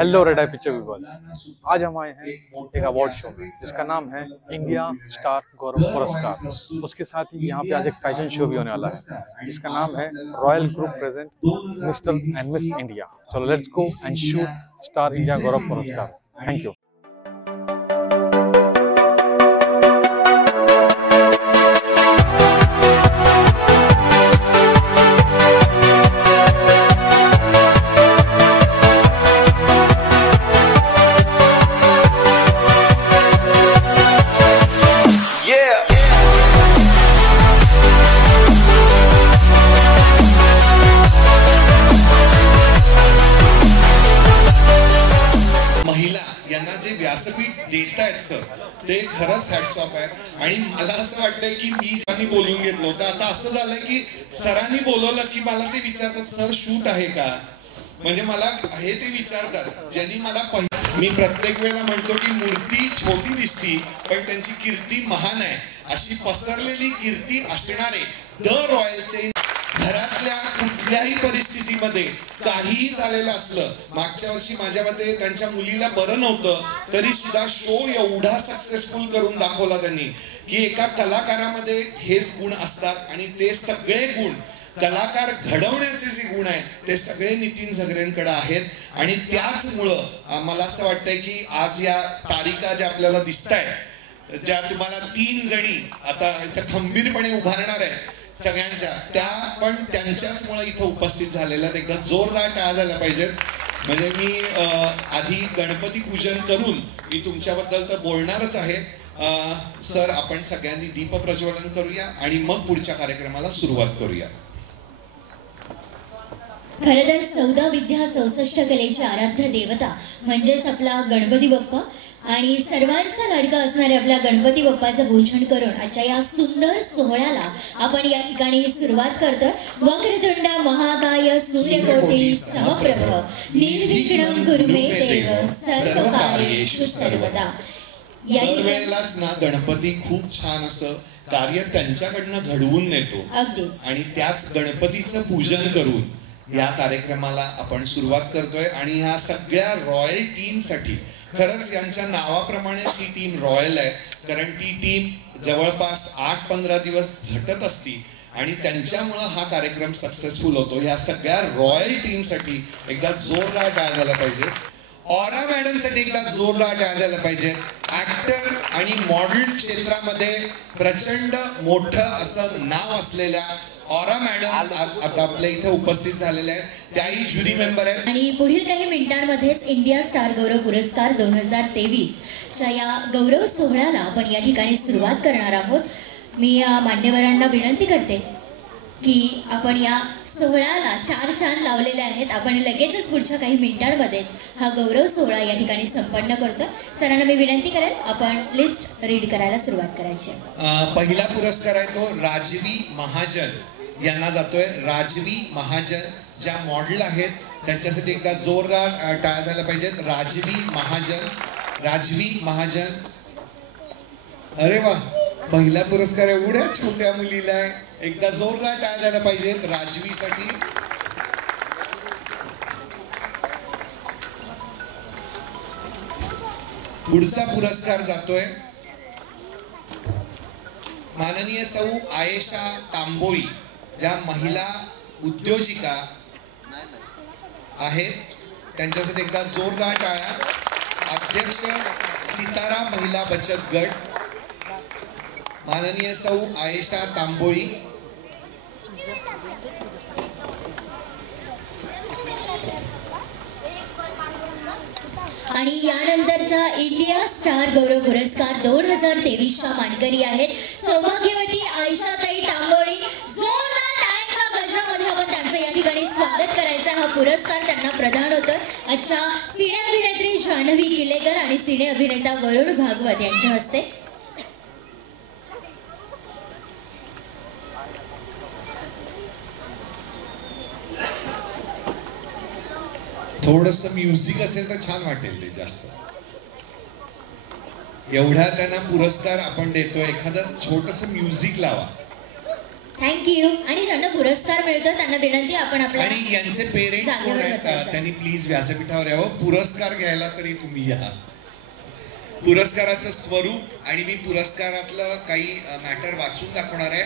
Hello red आई picture viewers, आज हम आए हैं एक अवार्ड शो में जिसका नाम है इंडिया स्टार गौरव पुरस्कार। उसके साथ ही यहाँ पे आज एक फैशन शो भी होने वाला है जिसका नाम है royal group present mister and miss India. So let's go and shoot star India गौरव पुरस्कार। Thank you. व्यासपीठ देतायत सर, ते खरंच हॅट्स ऑफ आहे। आणि मला असं वाटतंय की मी ज्यांनी बोलून घेतलं होतं, आता असं झालंय की सरांनी बोलवलं की मला ते विचारतात सर शूट आहे का, म्हणजे मला हे ते विचारतात ज्यांनी मला मी प्रत्येक वेळेला म्हणतो की मूर्ती छोटी दिसती पण त्यांची कीर्ती महान आहे, अशी पसरलेली कीर्ती असणारे द रॉयलचे घरातल्या कुठल्याही परिस्थितीमध्ये काहीही झालेलं असलं, मागच्या वर्षी माझ्या मते त्यांच्या मुलीला बरं नव्हतं तरी सुद्धा शो एवढा सक्सेसफुल करून दाखवला त्यांनी की एका कलाकारामध्ये हेच गुण असतात आणि ते सगळे गुण कलाकार घडवण्याचे जे गुण आहेत ते सगळे नितीन झगरेंकडे आहेत। आणि त्याचमुळं मला असं वाटतंय की आज या तारिका ज्या आपल्याला दिसतायत, ज्या तुम्हाला 3 जणी आता इथं खंबीरपणे उभारणार आहेत सगळ्यांच्या, त्या पण त्यांच्याचमुळे इथं उपस्थित झालेल्या आहेत। एकदा जोरदार टाळ्या झाल्या पाहिजेत। म्हणजे मी आधी गणपती पूजन करून मी तुमच्याबद्दल तर बोलणारच आहे। सर आपण सगळ्यांनी दीप प्रज्वलन करूया आणि मग पुढच्या कार्यक्रमाला सुरुवात करूया। खरं तर 14 विद्या 64 कलेची आराध्य देवता म्हणजेच आपला गणपती बाप्पा आणि सर्वांचा लाडका असणारे आपल्या गणपती बाप्पाचं पूजन करून आजच्या या सुंदर सोहळ्याला आपण या ठिकाणी सुरुवात करतोय। वक्रतुंड महाकाय सूर्यकोटी समप्रभ निर्विघ्नं कुरु मे देव सर्वकार्येषु सर्वदा। या वेळेलाच ना गणपती खूप छान असं कार्य त्यांच्याकडनं घडवून नेतो आणि त्याच गणपतीचं पूजन करून या कार्यक्रमाला आपण सुरुवात करतोय। आणि ह्या सगळ्या रॉयल टीम साठी खरंच यांच्या नावाप्रमाणेच ही टीम रॉयल आहे, कारण ती टीम जवळपास 8-15 दिवस झटत असती आणि त्यांच्यामुळे हा कार्यक्रम सक्सेसफुल होतो। ह्या सगळ्या रॉयल टीम साठी एकदा जोरदार टाळ्या झाल्या पाहिजे। ऑरा मॅडम साठी एकदा जोरदार टाळ्या झाल्या पाहिजे। ऍक्टर आणि मॉडेल क्षेत्रामध्ये प्रचंड मोठं असं नाव असलेल्या ऑरा मॅडम आता आपल्या इथे उपस्थित झालेल्या आहेत, त्याही ज्युरी मेंबर आहेत। आणि पुढील काही मिनिटांमध्येच इंडिया स्टार गौरव पुरस्कार 2023 च्या या गौरव सोहळ्याला आपण या ठिकाणी सुरुवात करणार आहोत। मी मान्यवरांना विनंती करते की आपण या सोहळ्याला 4 चांद लावलेले आहेत, आपण लगेचच पुढच्या काही मिनिटांमध्येच हा गौरव सोहळा या ठिकाणी संपन्न करतो। सरांना मी विनंती करेन आपण लिस्ट रीड करायला सुरुवात करायची आहे। पहिला पुरस्कार आहे तो राजवी महाजन यांना जातोय। राजवी महाजन ज्या मॉडेल आहेत त्यांच्यासाठी एकदा जोरदार टाळ्या झाल्या पाहिजेत। राजवी महाजन, राजवी महाजन, अरे वा, पहिला पुरस्कार एवढ्या छोट्या मुलीला आहे, एकदा जोरदार टाळ्या झाल्या पाहिजेत राजवी साठी। पुढचा पुरस्कार जातोय माननीय सौ आयेशा तांबोळी, ज्या महिला उद्योजिका आहेत त्यांच्यासाठी एकदा जोरदार टाळ्या। अध्यक्ष सितारा महिला बचत गट माननीय सौ आयेशा तांबोळी। आणि यानंतरच्या इंडिया स्टार गौरव पुरस्कार 2023च्या मानकरी आहेत सौभाग्यवती आयशाताई तांबोळी। जोरदार टाळ्यांच्या गजरामध्ये आपण त्यांचं या ठिकाणी स्वागत करायचं। हा पुरस्कार त्यांना प्रदान होतोय आजच्या सिने अभिनेत्री जान्हवी किलेकर आणि सिने अभिनेता वरुण भागवत यांच्या हस्ते। थोडस म्युझिक असेल तर छान वाटेल ते जास्त। एवढा त्यांना पुरस्कार आपण देतोय, एखादं छोटस म्युझिक लावा थँक्यू. आणि ज्यांना पुरस्कार मिळतो त्यांना विनंती आपण आपल्या आणि यांचे पेरेंट्स कोण आहेत त्यांनी प्लीज व्यासपीठावर यावं. पुरस्कार घ्यायला तरी तुम्ही या. पुरस्काराचं स्वरूप आणि मी पुरस्कारातलं काही मॅटर वाचून दाखवणार आहे.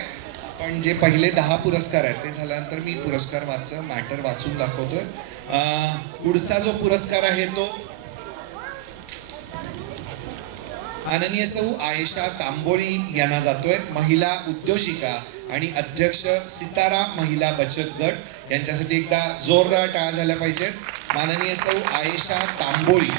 पण जे पहिले 10 पुरस्कार आहेत ते झाल्यानंतर मी पुरस्कार मॅटर वाचून दाखवतोय. पुढचा जो पुरस्कार आहे तो माननीय सौ आयशा तांबोळी यांना जातोय. महिला उद्योजिका आणि अध्यक्ष सितारा महिला बचत गट यांच्यासाठी एकदा जोरदार टाळ्या झाल्या पाहिजेत. माननीय सौ आयशा तांबोळी.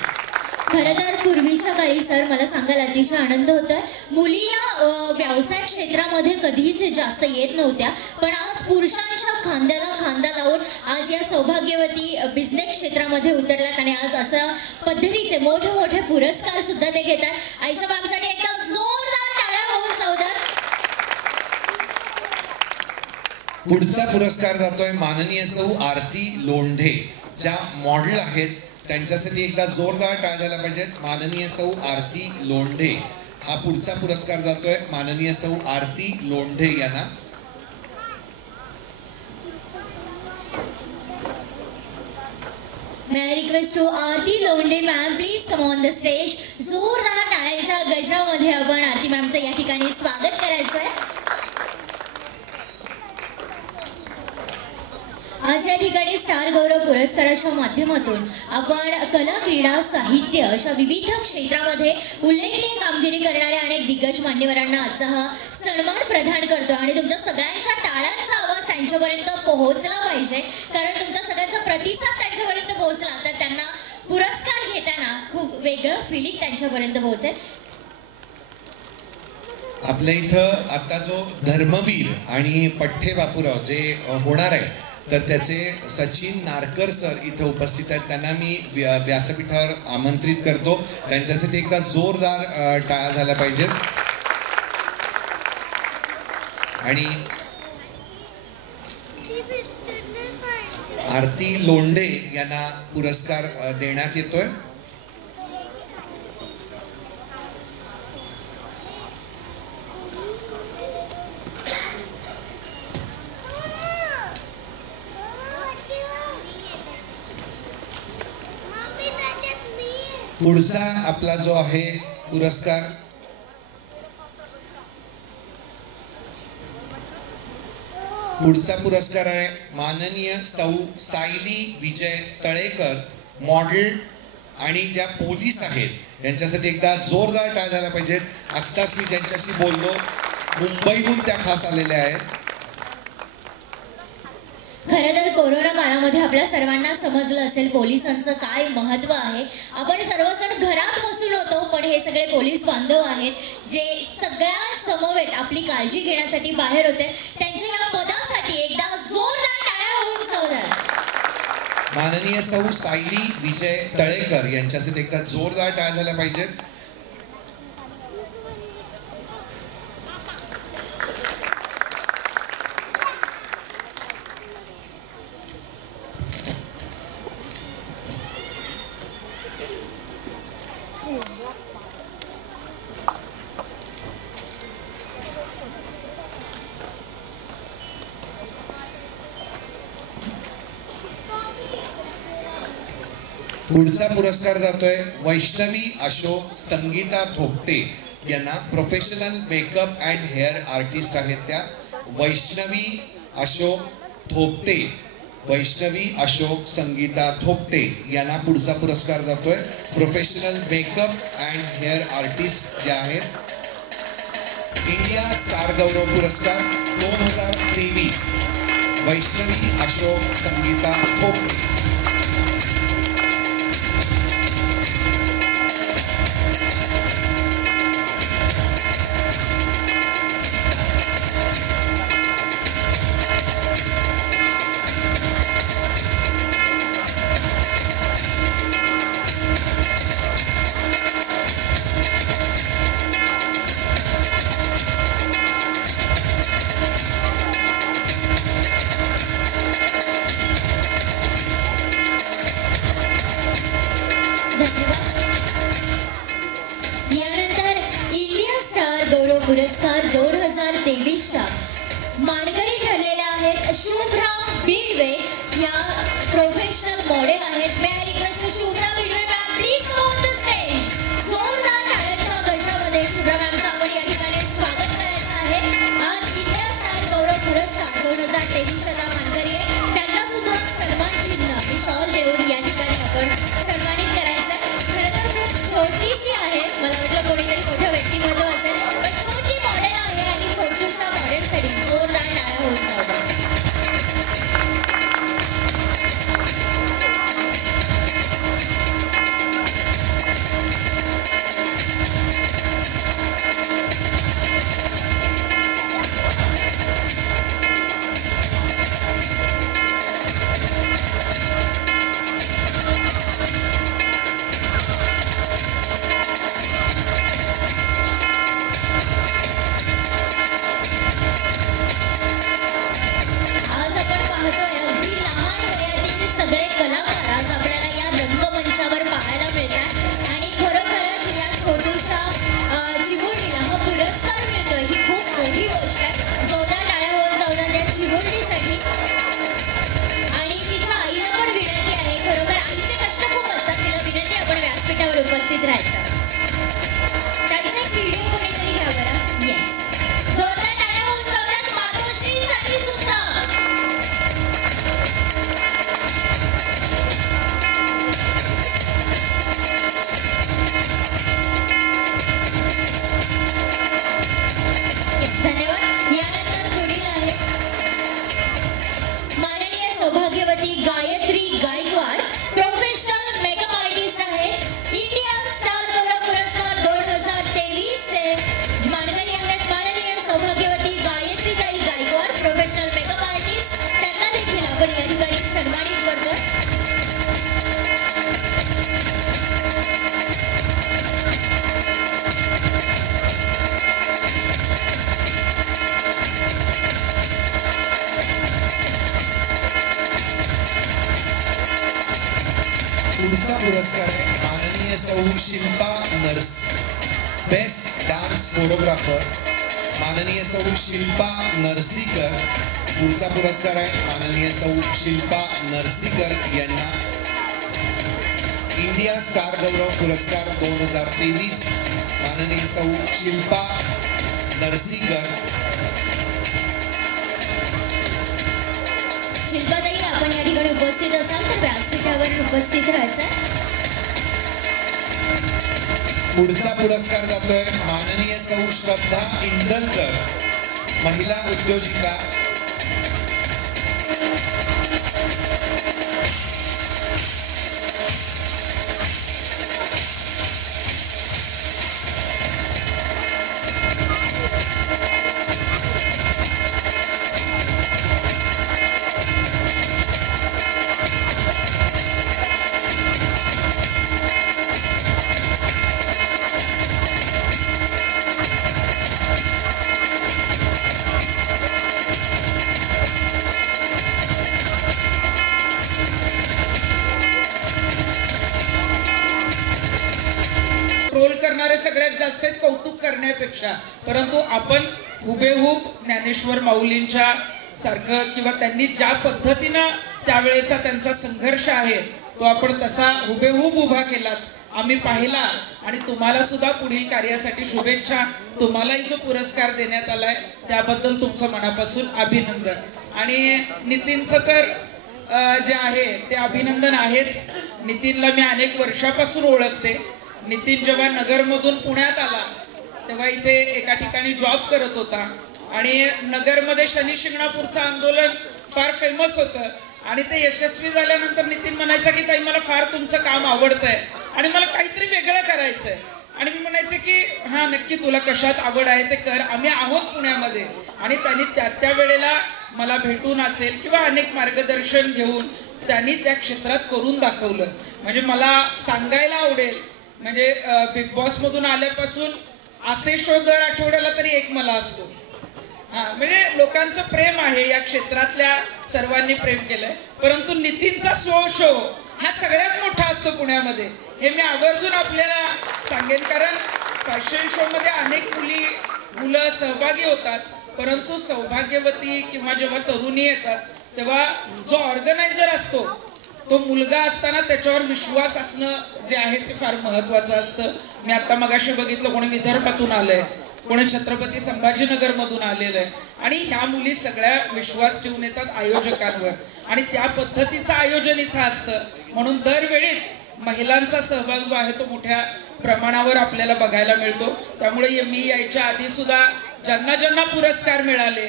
खरं तर पूर्वीच्या काळी सर मला सांगायला अतिशय आनंद होतोय. मुली या व्यवसाय क्षेत्रामध्ये कधीच जास्त येत नव्हत्या, पण आज पुरुषांच्या खांद्याला खांदा लावून आज या सौभाग्यवती बिझनेस क्षेत्रामध्ये उतरल्यात आणि आज अशा पद्धतीचे मोठे मोठे पुरस्कार सुद्धा ते घेतात. आयशा मॅमसाठी एकदा जोरदार टाळ्या होऊन सौदर. पुढचा पुरस्कार जातोय माननीय सौ आरती लोंढे ज्या मॉडेल आहेत त्यांच्यासाठी एकदा जोरदार टाळ्या झाल्या पाहिजेत. माननीय सौ आरती लोंढे हा पुढचा पुरस्कार जातोय. माननीय सौ आरती लोंढे यांना. May I request to Aarti Londhe ma'am please come on the stage. जोरदार टाळ्यांच्या गजरामध्ये आपण आरती मॅमचं या ठिकाणी स्वागत करायचं आहे. आज या ठिकाणी स्टार गौरव पुरस्काराच्या माध्यमातून आपण कला, क्रीडा, साहित्य अशा विविध क्षेत्रामध्ये उल्लेखनीय कामगिरी करणाऱ्या अनेक दिग्गज मान्यवरांना आजचा हा सन्मान प्रदान करतो. आणि तुमच्या सगळ्यांच्या टाळ्यांचा आवाज त्यांच्यापर्यंत पोहोचला पाहिजे, कारण तुमच्या सगळ्यांचा प्रतिसाद त्यांच्यापर्यंत पोहोचला तर त्यांना पुरस्कार घेताना खूप वेगळं फिलिंग त्यांच्यापर्यंत पोहोचेल. आपल्या इथं आता जो धर्मवीर आणि पठ्ठे बापूराव जे होणार आहे तर त्याचे सचिन नारकर सर इथे उपस्थित आहेत. त्यांना मी व्यासपीठावर आमंत्रित करतो. त्यांच्यासाठी एकदा जोरदार टाळ्या झाल्या पाहिजेत. आणि आरती लोंढे यांना पुरस्कार देण्यात येतोय. पुढचा आपला जो आहे पुरस्कार आहे माननीय सौ सायली विजय तळेकर मॉडेल आणि ज्या पोलीस आहेत यांच्यासाठी एकदा जोरदार टाळ्या झाल्या पाहिजेत. आत्ताच मी ज्यांच्याशी बोललो मुंबईहून त्या खास आलेल्या आहेत. खरं तर कोरोना काळामध्ये आपल्या सर्वांना समजलं असेल पोलिसांचं काय महत्त्व आहे. आपण सर्वजण घरात बसून होतो, पण हे सगळे पोलीस बांधव आहेत जे सगळ्या समवेत आपली काळजी घेण्यासाठी बाहेर होते. त्यांच्या या पदासाठी एकदा जोरदार टाळ्या होऊन सौदर. माननीय सौ सायली विजय तळेकर यांच्यासाठी एकदा जोरदार टाळ्या झाल्या पाहिजेत. पुढचा पुरस्कार जातोय वैष्णवी अशोक संगीता थोपटे यांना. Professional makeup and hair artist आहेत त्या. वैष्णवी अशोक थोपटे, वैष्णवी अशोक संगीता थोपटे यांना पुढचा पुरस्कार जातोय. Professional makeup and hair artist जे आहेत. इंडिया स्टार गौरव पुरस्कार 2023 वैष्णवी अशोक संगीता थोपटे. यानंतर इंडिया स्टार गौरव पुरस्कार 2023च्या मानकरी ठरलेल्या आहेत शुभ्रा बिडवे, या प्रोफेशनल मॉडेल आहेत. May I request Shubhra Bidwe ma'am please come on the stage. जोरदार टाळ्यांच्या गजरामध्ये शुभ्रा मॅमचं आपण या ठिकाणी स्वागत करायचं आहे. आज इंडिया स्टार गौरव पुरस्कार 2023 च्या मानकरी आहे, त्यांना सुद्धा सन्मान चिन्ह आणि शॉल देऊन या ठिकाणी आपण सन्मानित करायचं. खरं तर खूप छोटीशी आहे, मला वाटलं कोणीतरी मोठं व्यक्तिमत्व असेल, पण छोटी मॉडेल आहे आणि छोटूच्या मॉडेलसाठी जोरदार टाळ्या होऊन जाऊ. सगळे कलाकार आज आपल्याला या रंगमंचावर पाहायला मिळतात आणि खरोखरच या छोटूशा चिमुरडीला हा पुरस्कार मिळतोय ही खूप मोठी गोष्ट आहे. जोरदार टाळ्या होऊन जाऊ द्या त्या चिमुरडीसाठी. आणि तिच्या आईला पण विनंती आहे, खरोखर आईचे कष्ट खूप असतात, तिला विनंती आपण व्यासपीठावर उपस्थित राहायचं. त्यांचा एक व्हिडिओ कोणीतरी घ्या बरं. येस, जोरदार टाळ्या होऊन जाऊ द्यात मातोश्रींसाठी सुद्धा. धन्यवाद. यानंतर पुढील आहे माननीय सौभाग्यवती Gayatri Gaikwad, professional makeup artist आहे. इंडिया स्टार गौरव पुरस्कार 2023 चे मानकरी आहेत माननीय सौभाग्यवती Gayatri Gaikwad, professional makeup artist. त्यांना देखील आपण या ठिकाणी सन्मानित करतोय. पुढचा पुरस्कार आहे माननीय सौ Shilpa nurse, best dance choreographer माननीय सौ शिल्पा नरसीकर. पुढचा पुरस्कार आहे माननीय सौ शिल्पा नरसीकर यांना इंडिया स्टार गौरव पुरस्कार 2023 माननीय सौ शिल्पा नरसीकर. शिल्पाताई आपण या ठिकाणी उपस्थित असाल तर व्यासपीठावर उपस्थित राहायचं. पुढचा पुरस्कार जातोय माननीय सौ श्रद्धा इंदलकर, महिला उद्योजिका. ट्रोल करणारे सगळ्यात जास्त आहेत कौतुक करण्यापेक्षा, परंतु आपण हुबेहूब ज्ञानेश्वर माऊलींच्या सारखं किंवा त्यांनी ज्या पद्धतीनं त्यावेळेचा त्यांचा संघर्ष आहे तो आपण तसा हुबेहूब उभा केलात, आम्ही पाहिला. आणि तुम्हाला सुद्धा पुढील कार्यासाठी शुभेच्छा. तुम्हालाही जो पुरस्कार देण्यात आलाय त्याबद्दल तुमचं मनापासून अभिनंदन. आणि नितीनचं तर जे आहे ते अभिनंदन आहेच. नितीनला मी अनेक वर्षापासून ओळखते. नितीन जेव्हा नगरमधून पुण्यात आला तेव्हा इथे एका ठिकाणी जॉब करत होता आणि नगरमध्ये शनी शिंगणापूरचं आंदोलन फार फेमस होतं आणि ते यशस्वी झाल्यानंतर नितीन म्हणायचा की ताई मला फार तुमचं काम आवडतंय आणि मला काहीतरी वेगळं करायचंय. आणि मी म्हणायचे की हां नक्की तुला कशात आवड आहे ते कर, आम्ही आहोत पुण्यामध्ये. आणि त्यांनी त्या वेळेला मला भेटून असेल किंवा अनेक मार्गदर्शन घेऊन त्यांनी त्या क्षेत्रात करून दाखवलं. म्हणजे मला सांगायला आवडेल, म्हणजे बिग बॉसमधून आल्यापासून असे शो दर आठवड्याला तरी एक मला असतो. हां, म्हणजे लोकांचं प्रेम आहे या क्षेत्रातल्या सर्वांनी प्रेम केलंय. परंतु नितीनचा शो हा सगळ्यात मोठा असतो पुण्यामध्ये, हे मी आवर्जून आपल्याला सांगेन. कारण फॅशन शोमध्ये अनेक मुलं सहभागी होतात, परंतु सौभाग्यवती किंवा जेव्हा तरुणी येतात तेव्हा जो ऑर्गनायझर असतो तो मुलगा असताना त्याच्यावर विश्वास असणं जे आहे ते फार महत्त्वाचं असतं. मी आत्ता मगाशी बघितलं कोणी विदर्भातून आलंय, कोणी छत्रपती संभाजीनगरमधून आलेलं आहे आणि ह्या मुली सगळ्या विश्वास ठेवून येतात आयोजकांवर आणि त्या पद्धतीचं आयोजन इथं असतं. म्हणून दरवेळीच महिलांचा सहभाग जो आहे तो मोठ्या प्रमाणावर आपल्याला बघायला मिळतो. त्यामुळे मी यायच्या आधी सुद्धा ज्यांना ज्यांना पुरस्कार मिळाले,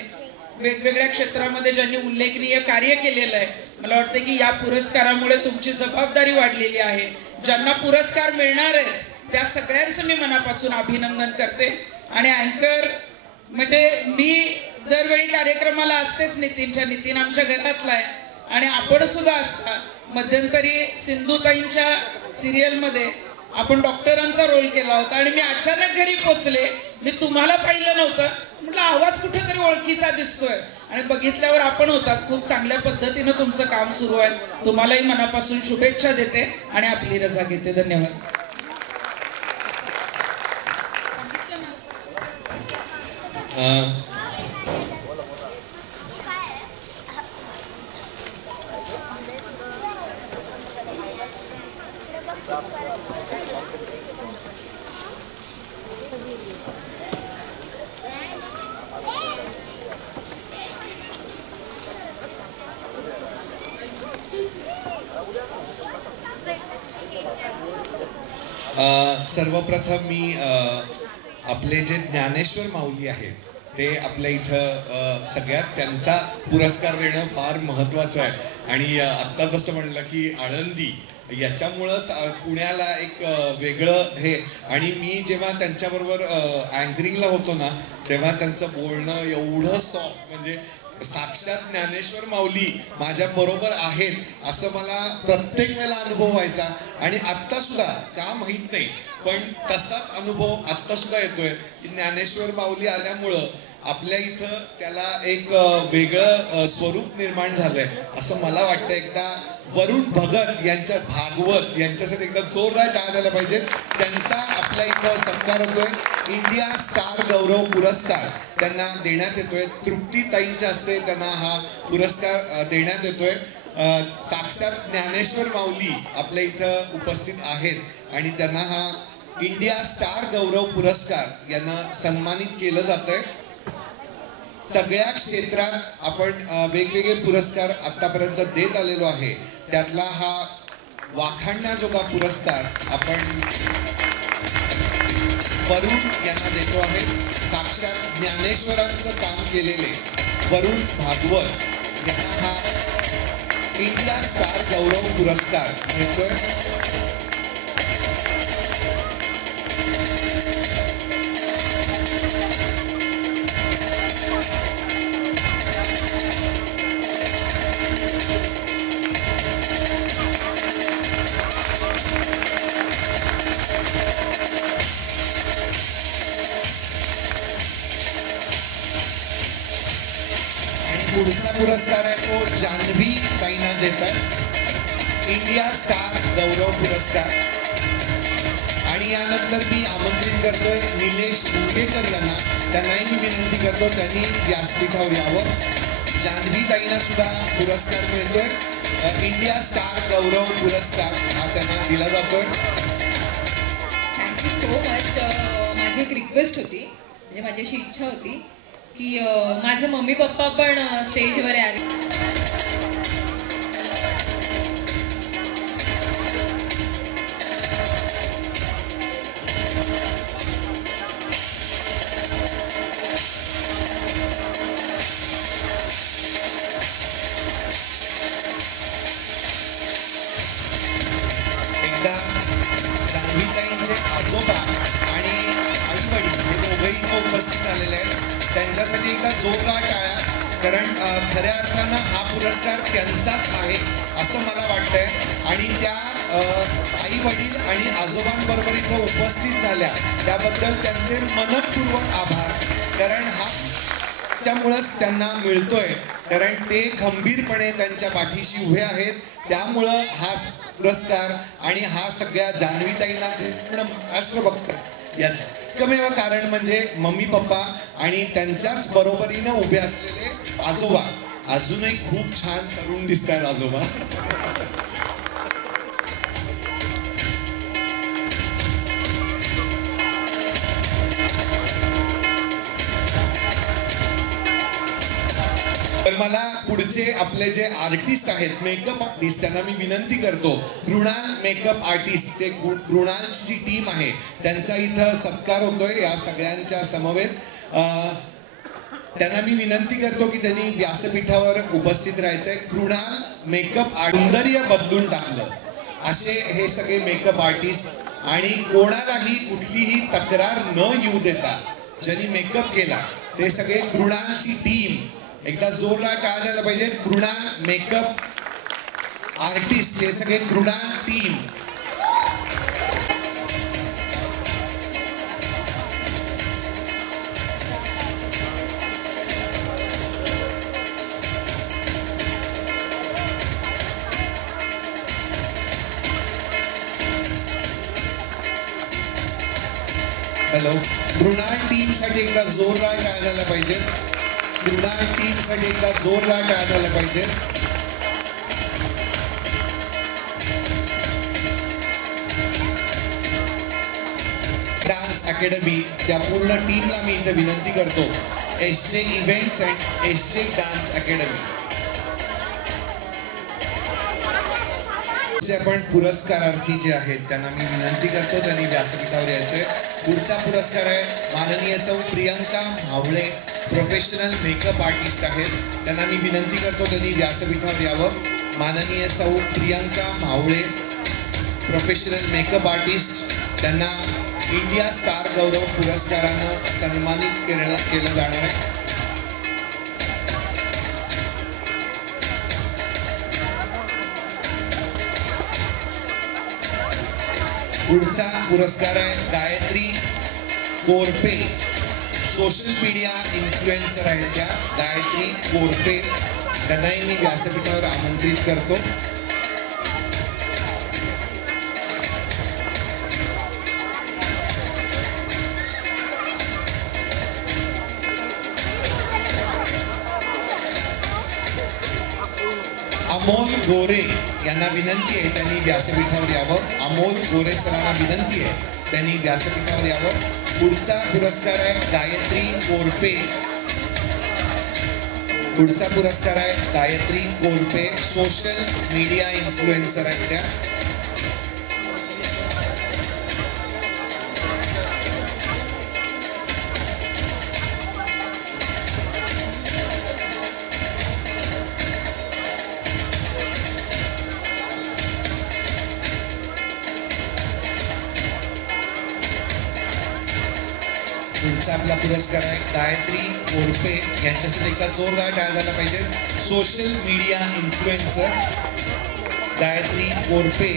वेगवेगळ्या क्षेत्रामध्ये ज्यांनी उल्लेखनीय कार्य केलेलं आहे, मला वाटतं की या पुरस्कारामुळे तुमची जबाबदारी वाढलेली आहे. ज्यांना पुरस्कार मिळणार आहेत त्या सगळ्यांचं मी मनापासून अभिनंदन करते. आणि अँकर म्हणजे मी दरवेळी कार्यक्रमाला असतेच, नितीन आमच्या घरातला आहे आणि आपण सुद्धा असता. मध्यंतरी सिंधुताईंच्या सिरियलमध्ये आपण डॉक्टरांचा रोल केला होता आणि मी अचानक घरी पोचले, मी तुम्हाला पाहिलं नव्हतं, म्हटलं आवाज कुठेतरी ओळखीचा दिसतोय आणि बघितल्यावर आपण होतात. खूप चांगल्या पद्धतीनं तुमचं काम सुरू आहे. तुम्हालाही मनापासून शुभेच्छा देते आणि आपली रजा घेते. धन्यवाद. सर्वप्रथम मी आपले जे ज्ञानेश्वर माऊली आहेत ते आपल्या इथं सगळ्यात त्यांचा पुरस्कार देणं फार महत्त्वाचं आहे. आणि आत्ता जसं म्हणलं की आळंदी याच्यामुळंच पुण्याला एक वेगळं हे. आणि मी जेव्हा त्यांच्याबरोबर अँकरिंगला होतो ना तेव्हा त्यांचं बोलणं एवढं सॉफ्ट, म्हणजे साक्षात ज्ञानेश्वर माऊली माझ्या बरोबर आहेत असं मला प्रत्येक वेळेला अनुभव व्हायचा. आणि आत्ता सुद्धा का माहीत नाही पण तसाच अनुभव आत्ता सुद्धा येतोय की ज्ञानेश्वर माऊली आल्यामुळं आपल्या इथं त्याला एक वेगळं स्वरूप निर्माण झालंय असं मला वाटतं. एकदा वरुण भगत यांच्या भागवत यांच्यासाठी एकदा जोरदार टाळ्या द्यायला पाहिजेत. त्यांचा आपल्या इथं सत्कार होतोय. इंडिया स्टार गौरव पुरस्कार त्यांना देण्यात येतोय. तृप्तीताईंच्या हस्ते त्यांना हा पुरस्कार देण्यात येतोय. साक्षात ज्ञानेश्वर माऊली आपल्या इथं उपस्थित आहेत आणि त्यांना हा इंडिया स्टार गौरव पुरस्कार यांना सन्मानित केलं जातंय. सगळ्या क्षेत्रात आपण वेगवेगळे पुरस्कार आतापर्यंत देत आलेलो आहे. त्यातला हा वाखाणण्याजोगा पुरस्कार आपण वरुण यांना देतो आहे. साक्षात ज्ञानेश्वरांचं काम केलेले वरुण भागवत यांना हा इंडिया स्टार गौरव पुरस्कार मिळतोय. पुढचा पुरस्कार आहे तो जान्हवी ताईंना देतात, इंडिया स्टार गौरव पुरस्कार. आणि यानंतर मी आमंत्रित करतोय निलेश मुंगेकर यांना. त्यांनाही मी विनंती करतो त्यांनी व्यासपीठावर यावं. जान्हवी ताईंना सुद्धा पुरस्कार मिळतोय. इंडिया स्टार गौरव पुरस्कार हा त्यांना दिला जातोय. Thank you so much. माझी एक रिक्वेस्ट होती, म्हणजे माझी अशी इच्छा होती की माझे मम्मी पप्पा पण स्टेजवर यावे. एकदा जान्हवीताईंचे आजोबा आणि आई वडील हे दोघंही इथं उपस्थित झालेले आहेत. त्यांच्यासाठी एकदा जोरदार टाळ्या, कारण खऱ्या अर्थानं हा पुरस्कार त्यांचाच आहे असं मला वाटतंय. आणि त्या आई वडील आणि आजोबांबरोबर इथं उपस्थित झाल्या त्याबद्दल त्यांचे मनपूर्वक आभार. कारण हा त्यामुळंच त्यांना मिळतोय, कारण ते खंबीरपणे त्यांच्या पाठीशी उभे आहेत. त्यामुळं हा पुरस्कार आणि हा सगळ्या जान्हवीताईंना महाराष्ट्र बघतात याच एकमेव कारण म्हणजे मम्मी पप्पा आणि त्यांच्याच बरोबरीने उभे असलेले आजोबा, अजूनही खूप छान तरुण दिसत आहेत आजोबा. तर मला पुढचे आपले जे आर्टिस्ट आहेत, मेकअप आर्टिस्ट, त्यांना मी विनंती करतो, कृणाल मेकअप आर्टिस्ट, जे कृणालची जी टीम आहे त्यांचा इथं सत्कार होतोय या सगळ्यांच्या समवेत. त्यांना मी विनंती करतो की त्यांनी व्यासपीठावर उपस्थित राहायचंय. कृणाल मेकअप सौंदर्य बदलून टाकलं असे हे सगळे मेकअप आर्टिस्ट, आणि कोणालाही कुठलीही तक्रार न येऊ देता ज्यांनी मेकअप केला ते सगळे कृणालची टीम. एकदा जोरदार टाळ्या झाला पाहिजे. कृणाल मेकअप आर्टिस्ट, हे सगळे Krunal team. Hello, Krunal team साठी एकदा जोरदार टाळ्या झाला पाहिजे. कृणाल टीम साठी एकदा जोरदार टाळ्या झाला पाहिजे. डान्स अकॅडमीच्या पूर्ण टीमला मी इथे विनंती करतो, SJ events and SJ dance academy, जे आपण पुरस्कारार्थी जे आहेत त्यांना मी विनंती करतो त्यांनी व्यासपीठावर यायचंय. पुढचा पुरस्कार आहे माननीय सौ प्रियंका मावळे, प्रोफेशनल मेकअप आर्टिस्ट आहेत. त्यांना मी विनंती करतो त्यांनी व्यासपीठावर यावं. माननीय सौ प्रियंका मावळे, प्रोफेशनल मेकअप आर्टिस्ट, त्यांना इंडिया स्टार गौरव पुरस्कारानं सन्मानित केलं जाणार आहे. पुढचा पुरस्कार आहे Gayatri Korpe, social media influencer आहेत त्या गायत्री कोरपे, त्यांनाही मी व्यासपीठावर आमंत्रित करतो. अमोल गोरे यांना विनंती आहे त्यांनी व्यासपीठावर यावं. अमोल गोरे सरांना विनंती आहे त्यांनी व्यासपीठावर यावं. पुढचा पुरस्कार आहे गायत्री कोरपे. पुढचा पुरस्कार आहे Gayatri Korpe, social media influencer आहेत त्या. पुढचा आपला पुरस्कार आहे गायत्री कोरपे, यांच्यासाठी एकदा जोरदार टाळ्या झाला पाहिजे. Social media influencer Gayatri Korpe.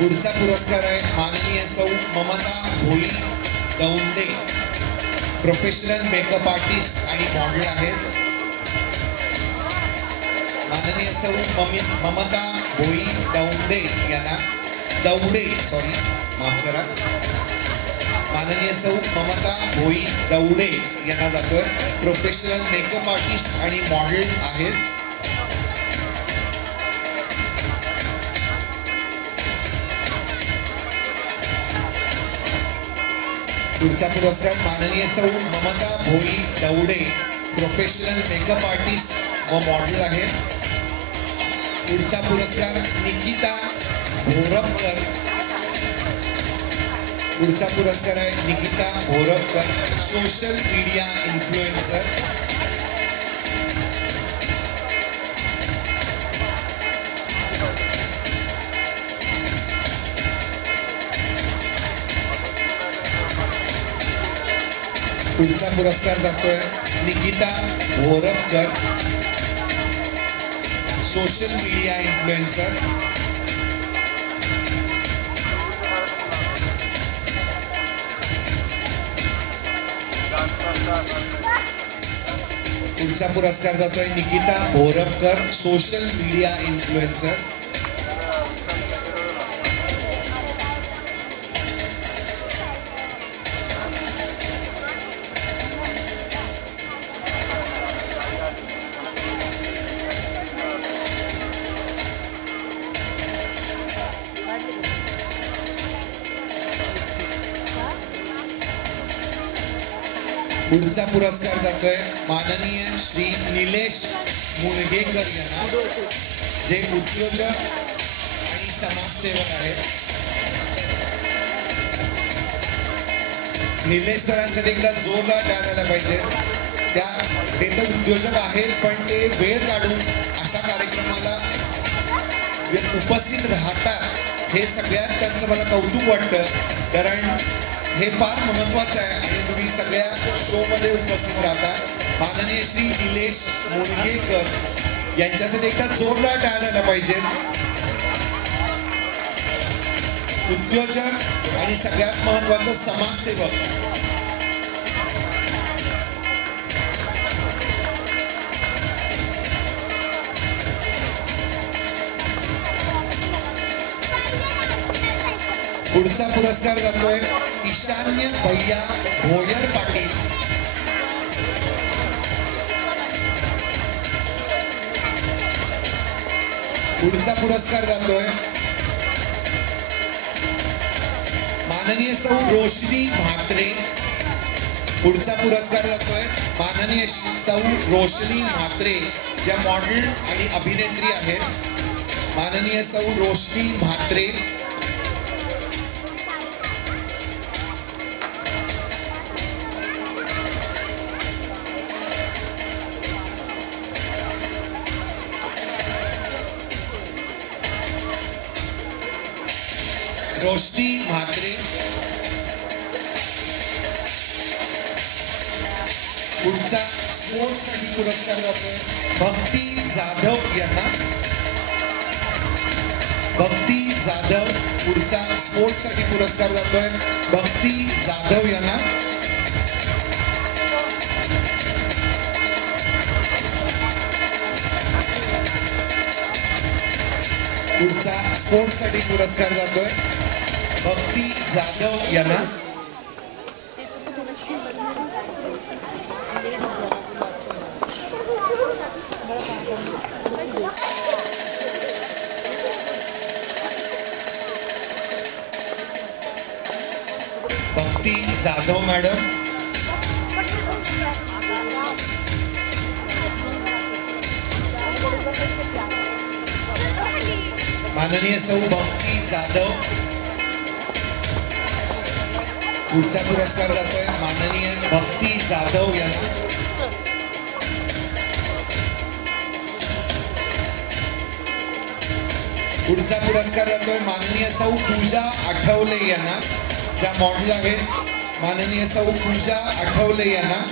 पुढचा पुरस्कार आहे माननीय सौ ममता भोई दौंडे, प्रोफेशनल मेकअप आर्टिस्ट आणि मॉडेल आहेत. माननीय सौ ममता भोई दौंडे यांना माफ करा, माननीय सौ ममता भोई दौंडे यांना जातोय. प्रोफेशनल मेकअप आर्टिस्ट आणि मॉडेल आहेत. पुढचा पुरस्कार माननीय सौ ममता भोई दौंडे, प्रोफेशनल मेकअप आर्टिस्ट व मॉडेल आहेत. पुढचा पुरस्कार निकिता भोरपकर. पुढचा पुरस्कार आहे निकिता भोरपकर, सोशल मीडिया इन्फ्लुएन्सर. पुढचा पुरस्कार जातोय निकिता भोरपकर, सोशल मीडिया इन्फ्लुएन्सर. पुढचा पुरस्कार जातोय निकिता भोरपकर, सोशल मीडिया इन्फ्लुएन्सर. पुढचा पुरस्कार जातोय माननीय श्री निलेश मुणगेकर यांना, जे उद्योजक आणि समाजसेवक आहेत. निलेश सरांसाठी एकदा जोरदार टाळ्या झाल्या पाहिजे. ते तर उद्योजक आहेत, पण ते वेळ काढून अशा कार्यक्रमाला उपस्थित राहतात हे सगळ्यात त्यांचं मला कौतुक वाटतं, कारण हे फार महत्त्वाचं आहे आणि तुम्ही सगळ्या शोमध्ये उपस्थित राहता. माननीय श्री निलेश मुणगेकर यांच्यासाठी एकदा जोरदार टाळ्या झाल्या पाहिजेत. उद्योजक आणि सगळ्यात महत्त्वाचं समाजसेवक. पुढचा पुरस्कार जातोय ईशान्य भैया भोयर पाटील. पुढचा पुरस्कार जातोय माननीय सौ रोशनी म्हात्रे. पुढचा पुरस्कार जातोय माननीय सौ रोशनी म्हात्रे, ज्या मॉडेल आणि अभिनेत्री आहेत. माननीय सौ रोशनी म्हात्रे. रोशनी म्हात्रे. पुढचा स्पोर्ट्ससाठी पुरस्कार जातोय भक्ती जाधव यांना. भक्ती जाधव. पुढचा स्पोर्ट्ससाठी पुरस्कार जातोय भक्ती जाधव यांना. पुढचा स्पोर्ट्ससाठी पुरस्कार जातोय भक्ती जाधव यांना. भक्ती जाधव मॅडम. माननीय सौ भक्ती जाधव. पुढचा पुरस्कार जातोय माननीय भक्ती जाधव यांना. पुढचा पुरस्कार जातोय माननीय सौ पूजा आठवले यांना, ज्या मॉडेल आहेत. माननीय सौ पूजा आठवले यांना.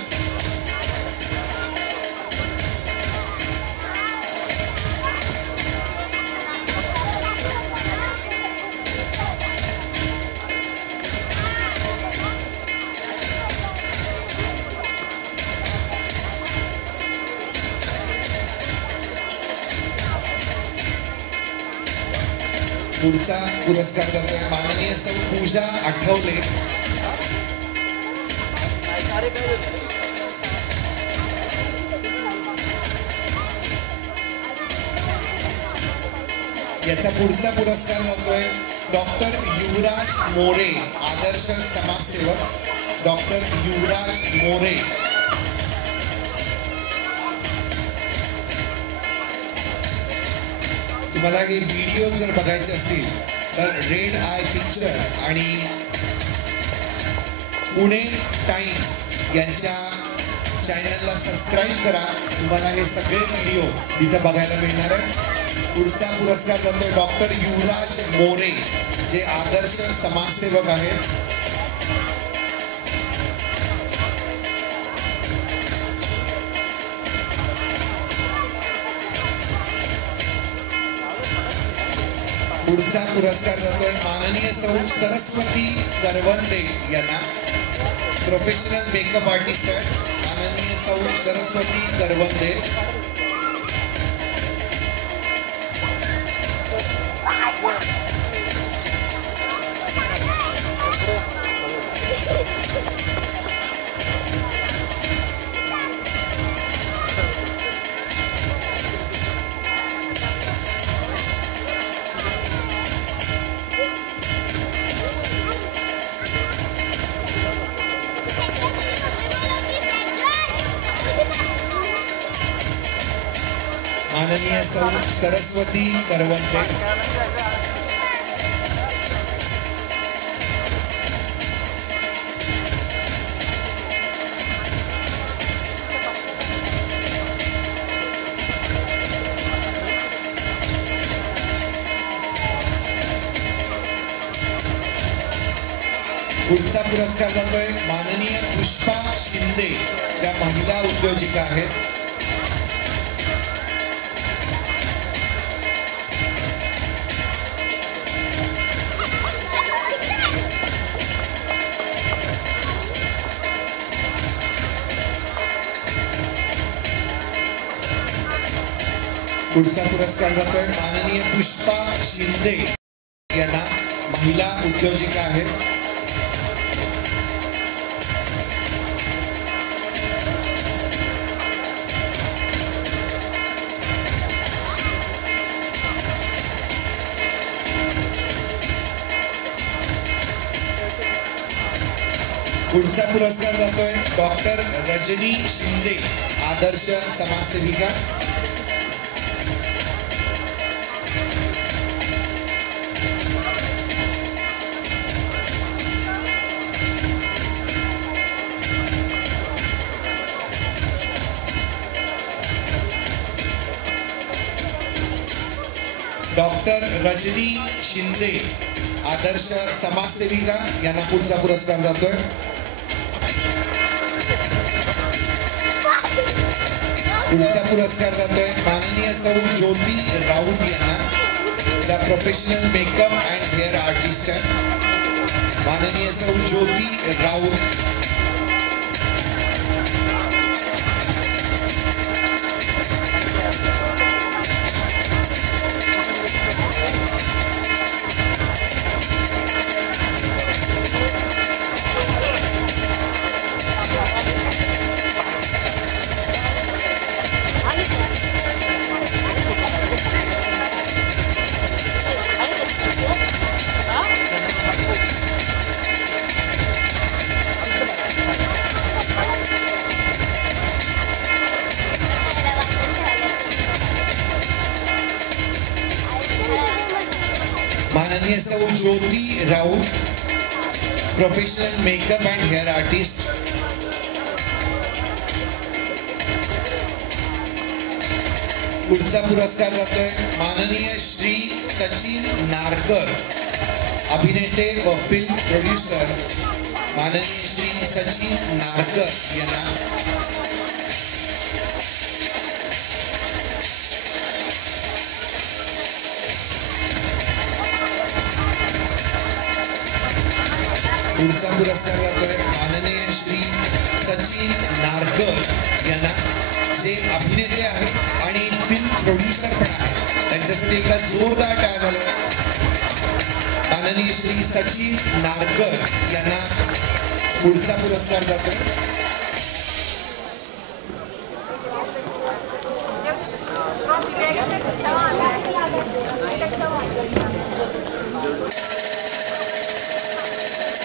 पुढचा पुरस्कार जातोय माननीय सौ पूजा आठवले. याचा पुढचा पुरस्कार जातोय डॉक्टर युवराज मोरे, आदर्श समाजसेवक. डॉक्टर युवराज मोरे. तुम्हाला हे व्हिडिओ जर बघायचे असतील तर रेड आय पिक्चर आणि पुणे टाइम्स यांच्या चॅनलला सबस्क्राईब करा. तुम्हाला हे सगळे व्हिडिओ तिथे बघायला मिळणार आहे. पुढचा पुरस्कार जातो डॉक्टर युवराज मोरे, जे आदर्श समाजसेवक आहेत. पुढचा पुरस्कार जातोय माननीय सौ सरस्वती करवंदे यांना, प्रोफेशनल मेकअप आर्टिस्ट आहेत. माननीय सौ सरस्वती करवंदे. माननीय सौ सरस्वती करवंते, पुढचा पुरस्कार जातोय माननीय पुष्पा शिंदे, ज्या महिला उद्योजिका आहेत. पुढचा पुरस्कार जातोय माननीय पुष्पा शिंदे यांना, महिला उद्योजिका आहेत. पुढचा पुरस्कार जातोय डॉक्टर रजनी शिंदे, आदर्श समाजसेविका. डॉक्टर रजनी शिंदे, आदर्श समाजसेविका यांना पुढचा पुरस्कार जातोय. पुढचा पुरस्कार जातोय माननीय सौ ज्योती राऊत यांना, ज्या professional makeup and hair artist आहेत. माननीय सौ ज्योती राऊत. माननीय सौ Jyoti Raut, professional makeup and hair artist. पुढचा पुरस्कार जातोय माननीय श्री सचिन नारकर, अभिनेते व फिल्म प्रोड्युसर. माननीय श्री सचिन नारकर यांना. पुढचा पुरस्कार जातोय माननीय श्री सचिन नारकर यांना, जे अभिनेते आहेत आणि फिल्म प्रोड्युसर पण आहेत. त्यांच्यासाठी एकदा जोरदार टाळ्या झाल्या. माननीय श्री सचिन नारकर यांना पुढचा पुरस्कार जातोय.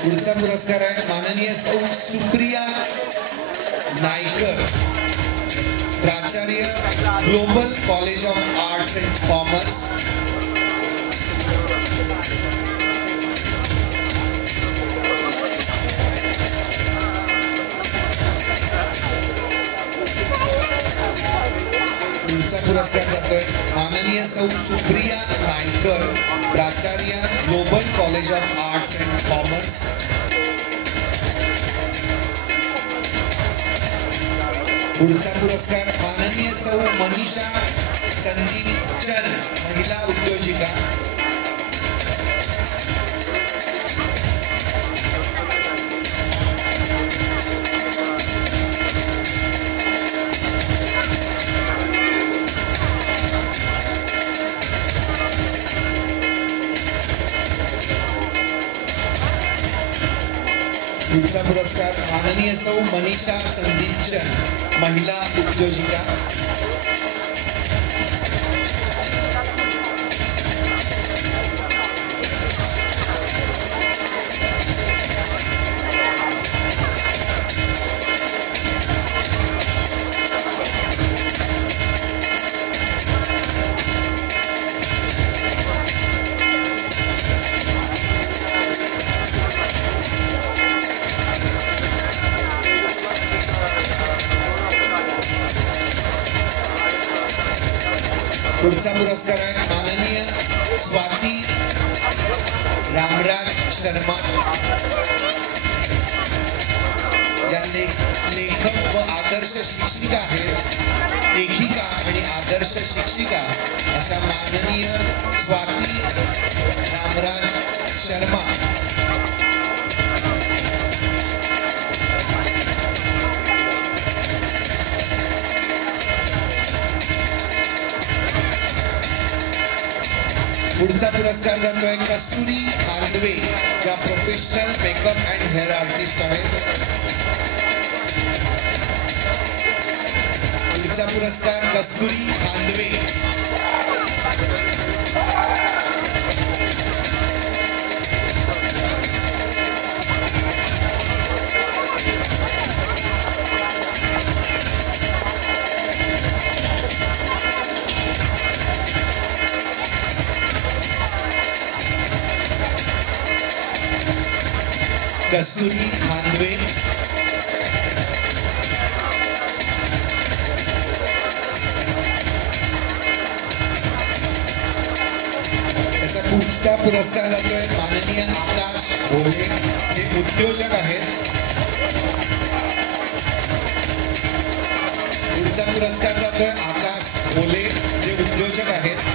पुढचा पुरस्कार आहे माननीय सौ सुप्रिया नायकर, प्राचार्य, global college of arts and commerce. पुढचा पुरस्कार जातोय माननीय सौ सुप्रिया नायकर, प्राचार्य, global college of arts and commerce. पुढचा पुरस्कार माननीय सौ मनीषा संदीप चंद, महिला उद्योजिका. पुढचा पुरस्कार माननीय सौ मनीषा संदीप चंद, महिला उद्योजिका. पुढचा पुरस्कार आहे माननीय स्वाती रामराज शर्मा, ज्या लेखक व आदर्श शिक्षिका आहेत, लेखिका आणि आदर्श शिक्षिका अशा माननीय स्वाती रामराज शर्मा पुढचा पुरस्कार जातोय कस्तुरी खांदवे, ज्या professional makeup and hair artist आहेत. पुढचा पुरस्कार कस्तुरी खांदवे. कस्तुरी खांदवे. त्याचा पुढचा पुरस्कार जातोय माननीय आकाश भोले, जे उद्योजक आहेत. पुढचा पुरस्कार जातोय आकाश भोले, जे उद्योजक आहेत.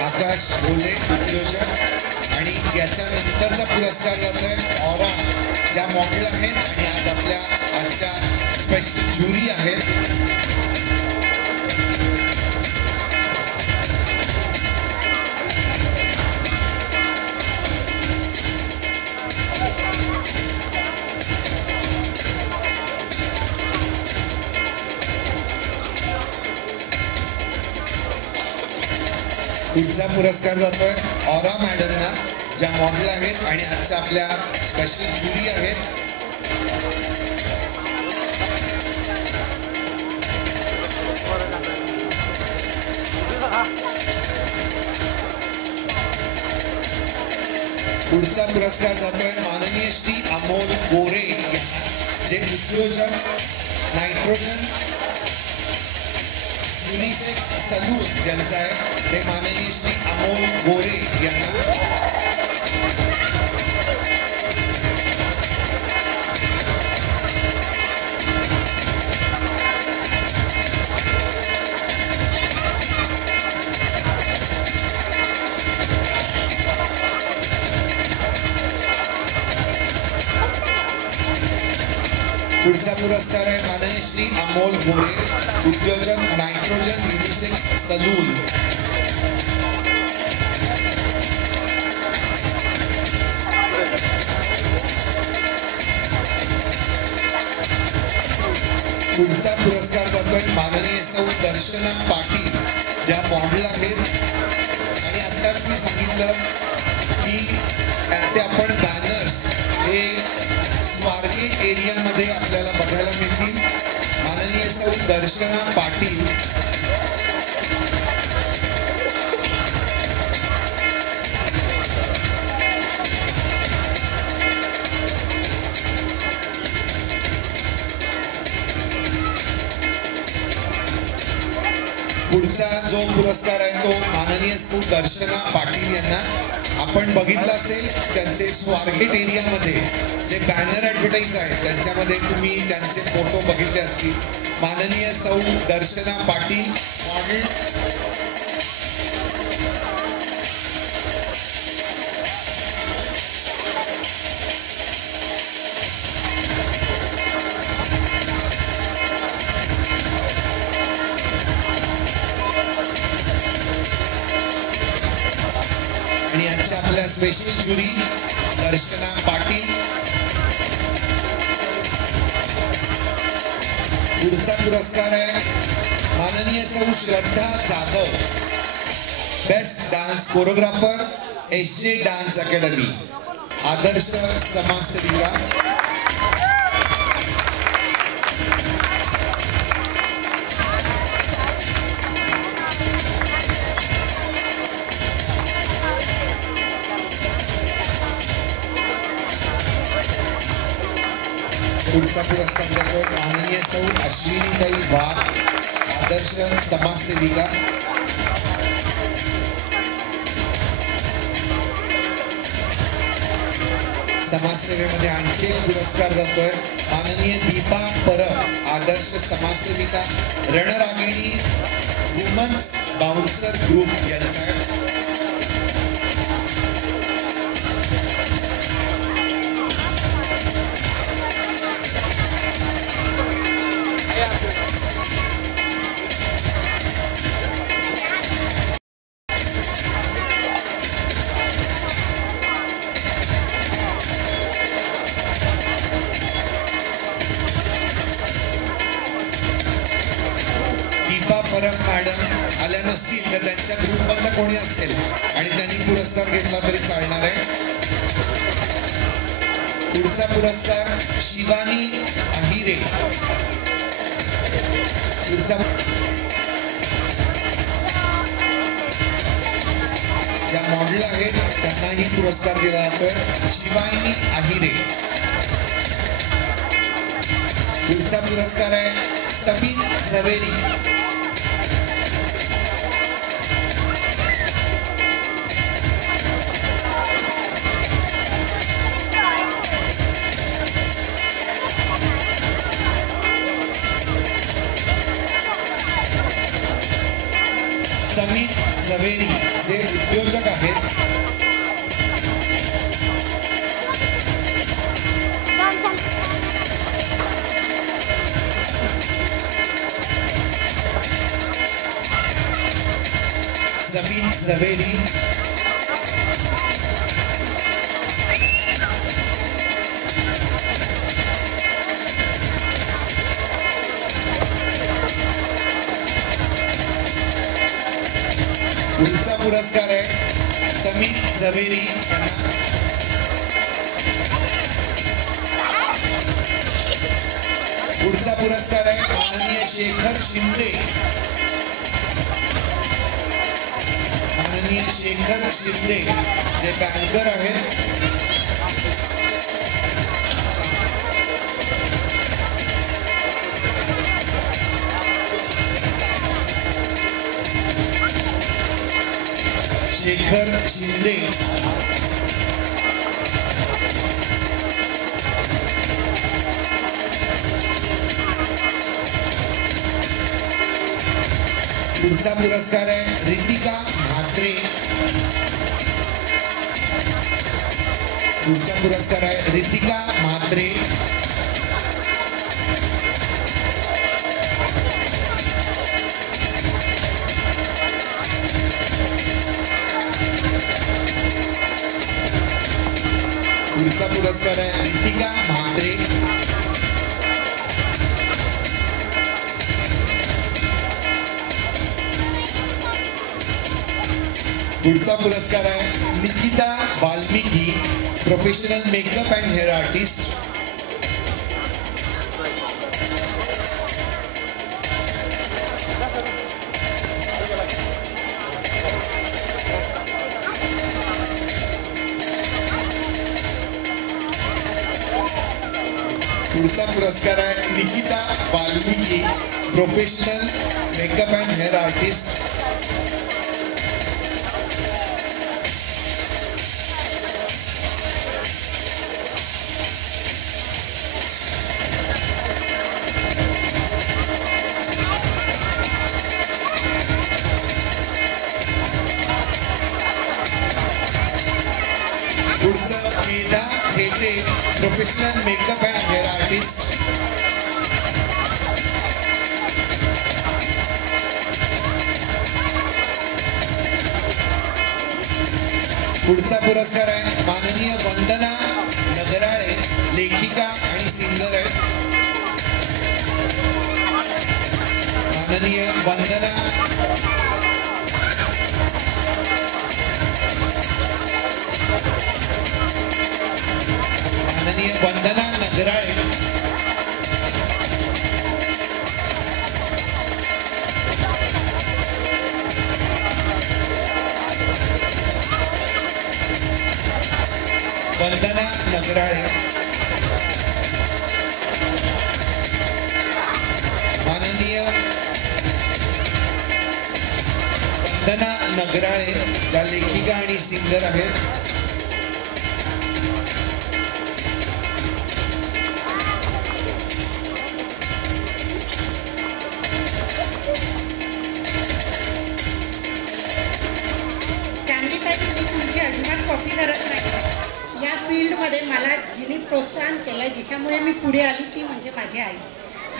आकाश भोले उद्योजक. आणि याच्यानंतरचा पुरस्कार जातोय ऑरा, ज्या मॉडेल आहेत आणि आज आजच्या स्पेशल ज्युरी आहेत. पुढचा पुरस्कार जातोय ऑरा मॅडमना, ज्या मॉडेल आहेत आणि आजच्या आपल्या स्पेशल ज्युरी आहेत. पुढचा पुरस्कार जातोय माननीय श्री अमोल गोरे यांना, जे उद्योजक नायट्रोजन युनिसेक्स सलून ज्यांचा आहे, ते माननीय श्री अमोल गोरे यांना. पुढचा पुरस्कार आहे माननीय श्री अमोल गोरे, उद्योजक नायट्रोजन युनिसेक्स सलून. पुढचा पुरस्कार जातोय माननीय सौ दर्शना पाटील, ज्या मॉडेल आहेत आणि आत्ताच मी सांगितलं की त्यांचे आपण बॅनर्स हे स्वारगेट एरियामध्ये आपल्याला बघायला मिळतील. माननीय सौ दर्शना पाटील. पुढचा जो पुरस्कार आहे तो माननीय सौ दर्शना पाटील यांना. आपण बघितलं असेल त्यांचे स्वारगेट एरियामध्ये जे बॅनर ॲडव्हर्टाईज आहेत त्यांच्यामध्ये तुम्ही त्यांचे फोटो बघितले असतील. माननीय सौ दर्शना पाटील मॉडेल. आणि आजच्या आपल्या स्पेशल ज्युरी दर्शना पाटील. पुढचा पुरस्कार आहे माननीय सौ Shraddha Jadhav, best dance choreographer, SJ dance academy, आदर्श समाजसेविका. पुढचा पुरस्कार जातोय माननीय सौ अश्विनीताई वाघ, आदर्श समाजसेविका. समाजसेवेमध्ये आणखी एक पुरस्कार जातोय माननीय दीपा परब, आदर्श समाजसेविका, रणरागिणी वुमन्स बाउन्सर ग्रुप यांचा आहे. परब मॅडम आल्या नसतील तर त्यांच्या ग्रुपमधला कोणी असेल आणि त्यांनी पुरस्कार घेतला तरी चालणार आहे. पुढचा पुरस्कार शिवानी अहिरे. पुढचा ज्या मॉडेल आहेत त्यांनाही पुरस्कार दिला जातोय, शिवानी अहिरे. पुढचा पुरस्कार आहे समीत झवेरी. समीत झवेरी जे उद्योजक आहेत. समीत झवेरी पुढचा पुरस्कार आहे समीत झवेरी यांना. पुढचा पुरस्कार आहे माननीय शेखर शिंदे. माननीय शेखर शिंदे जे बँकर आहेत. शेखर शिंदे पुढचा पुरस्कार आहे रितिका म्हात्रे. पुढचा पुरस्कार आहे रितिका म्हात्रे. पुढचा पुरस्कार आहे रितिका म्हात्रे. पुढचा पुरस्कार आहे Nikita Valmiki, professional makeup and hair artist. पुढचा पुरस्कार आहे Nikita Valmiki, professional makeup and hair artist. पुढचं Medha Thete, professional makeup and hair artist. पुढचा पुरस्कार आहे माननीय वंदना नगराळे, लेखिका आणि सिंगर आहे. माननीय वंदना नगराळे. वंदना नगराळे. माननीय वंदना नगराळे ज्या लेखिका आणि सिंगर आहेत. मी तुमची अजिबात कॉपी करत नाही. या फील्डमध्ये मला जिने प्रोत्साहन केलं, जिच्यामुळे मी पुढे आली, ती म्हणजे माझी आई.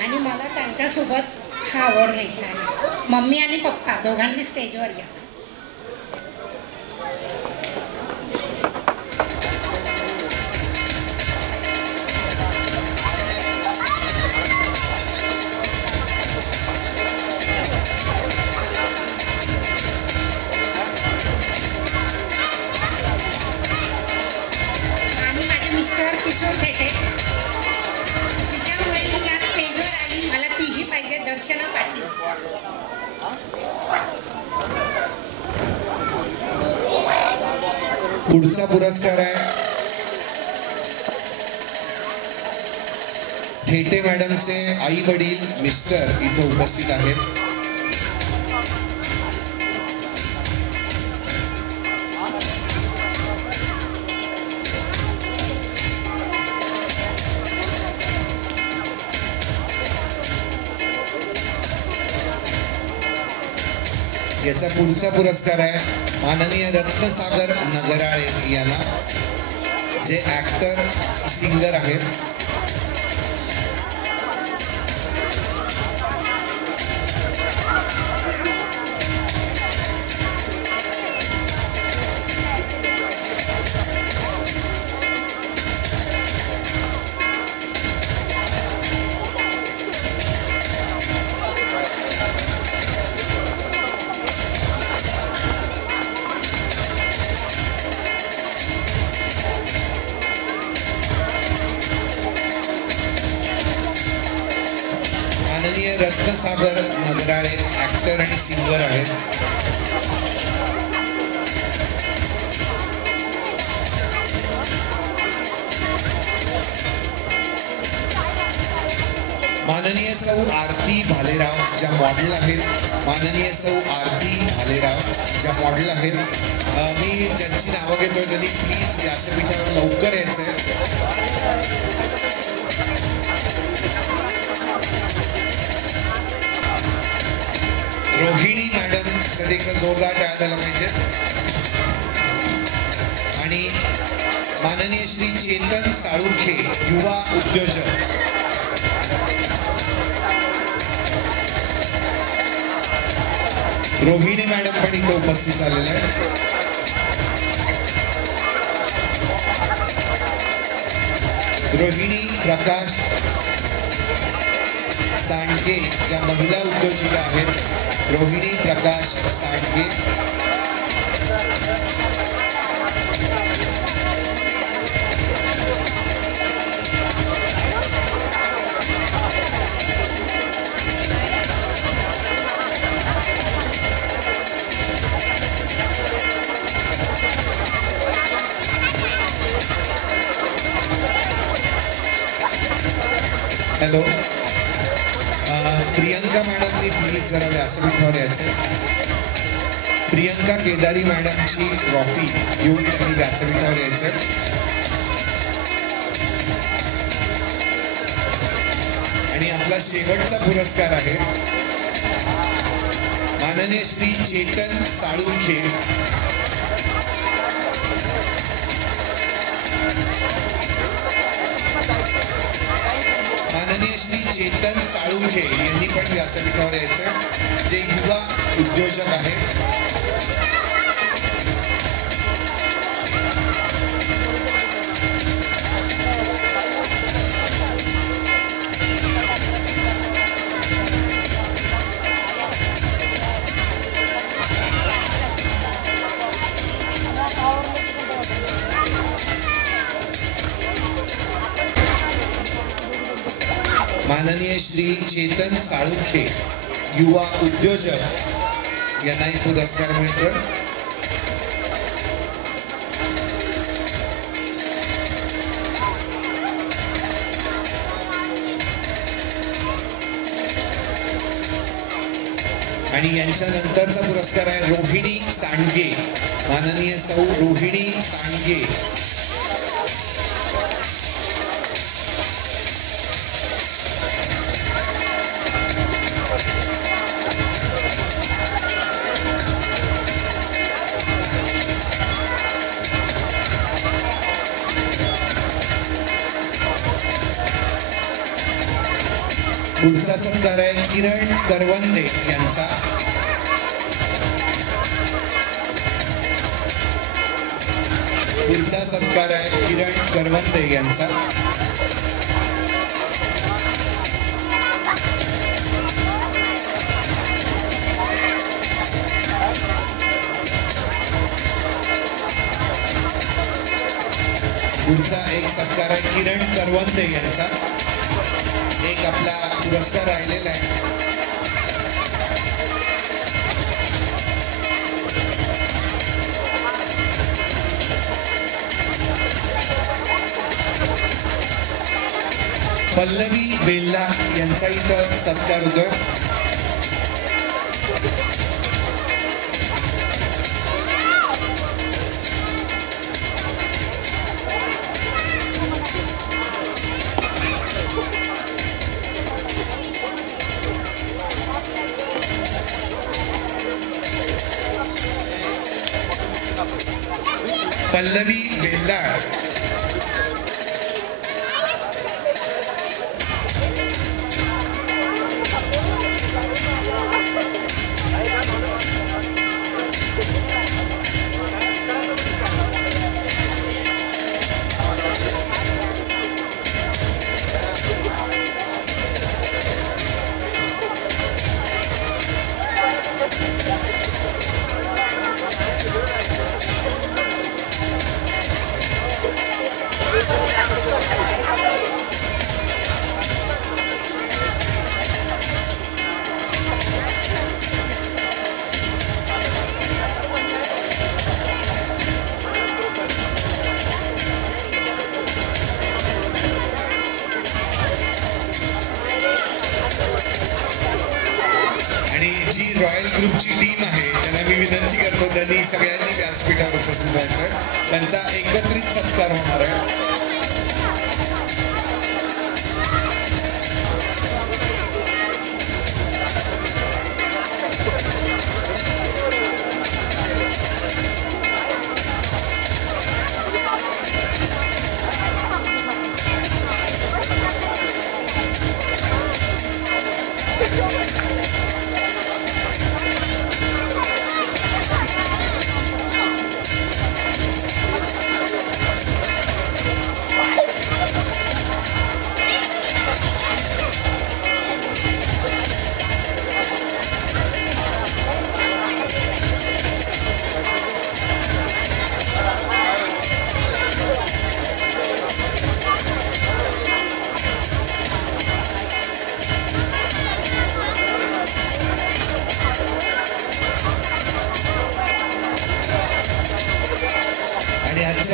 आणि मला त्यांच्यासोबत हा अवॉर्ड घ्यायचा आहे. मम्मी आणि पप्पा दोघांनी स्टेजवर या. किशोर भेटे, जिच्यामुळे मी या स्टेजवर आली. मला तीही पाहिजे, दर्शना पाटील. पुढचा पुरस्कार आहे ठेटे मॅडमचे आई वडील मिस्टर इथे उपस्थित आहेत. याचा पुढचा पुरस्कार आहे माननीय रत्नसागर नगराळे यांना, जे ऍक्टर सिंगर आहेत. माननीय रत्नसागर नगराळे ऍक्टर आणि सिंगर आहेत. माननीय सौ आरती भालेराव ज्या मॉडेल आहेत. माननीय सौ आरती भालेराव ज्या मॉडेल आहेत. मी ज्यांची नावं घेतोय त्यांनी प्लीज व्यासपीठावर लवकर यायचंय. रोहिणी मॅडम साठी एक जोरदार टाळ्या झाला पाहिजे. आणि माननीय श्री चेतन साळुखे युवा उद्योजक. रोहिणी मॅडम पण इथे उपस्थित झालेले आहेत. रोहिणी प्रकाश सांडगे ज्या महिला उद्योजिका आहेत. रोहिणी प्रकाश सांडगे. हॅलो, प्रियंका मॅडमनी प्लीज जरा व्यासपीठावर यायचं. प्रियंका केदारी मॅडमची ट्रॉफी घेऊन त्यांनी व्यासपीठावर यायचं. आणि आपला शेवटचा पुरस्कार आहे माननीय श्री चेतन साळुखे चेतन साळुखे यांनी पण व्यासपीठावर यायचं, जे युवा उद्योजक आहेत. माननीय श्री चेतन साळुखे युवा उद्योजक यांनाही पुरस्कार मिळतोय. आणि यांच्यानंतरचा पुरस्कार आहे रोहिणी सांडगे, माननीय सौ रोहिणी सांडगे. पुढचा सत्कार आहे किरण करवंदे यांचा. पुढचा सत्कार आहे किरण करवंदे यांचा. पुढचा एक सत्कार आहे किरण करवंदे यांचा. एक आपला पुरस्कार राहिलेला आहे. पल्लवी बेल्ला यांचा इथं सत्कार होतोय. पल्लवी बेल्लाळ. रॉयल ग्रुपची टीम आहे त्यांना मी विनंती करतो त्यांनी सगळ्यांनी व्यासपीठावर उपस्थित राहायचं. त्यांचा एकत्रित सत्कार होणार आहे.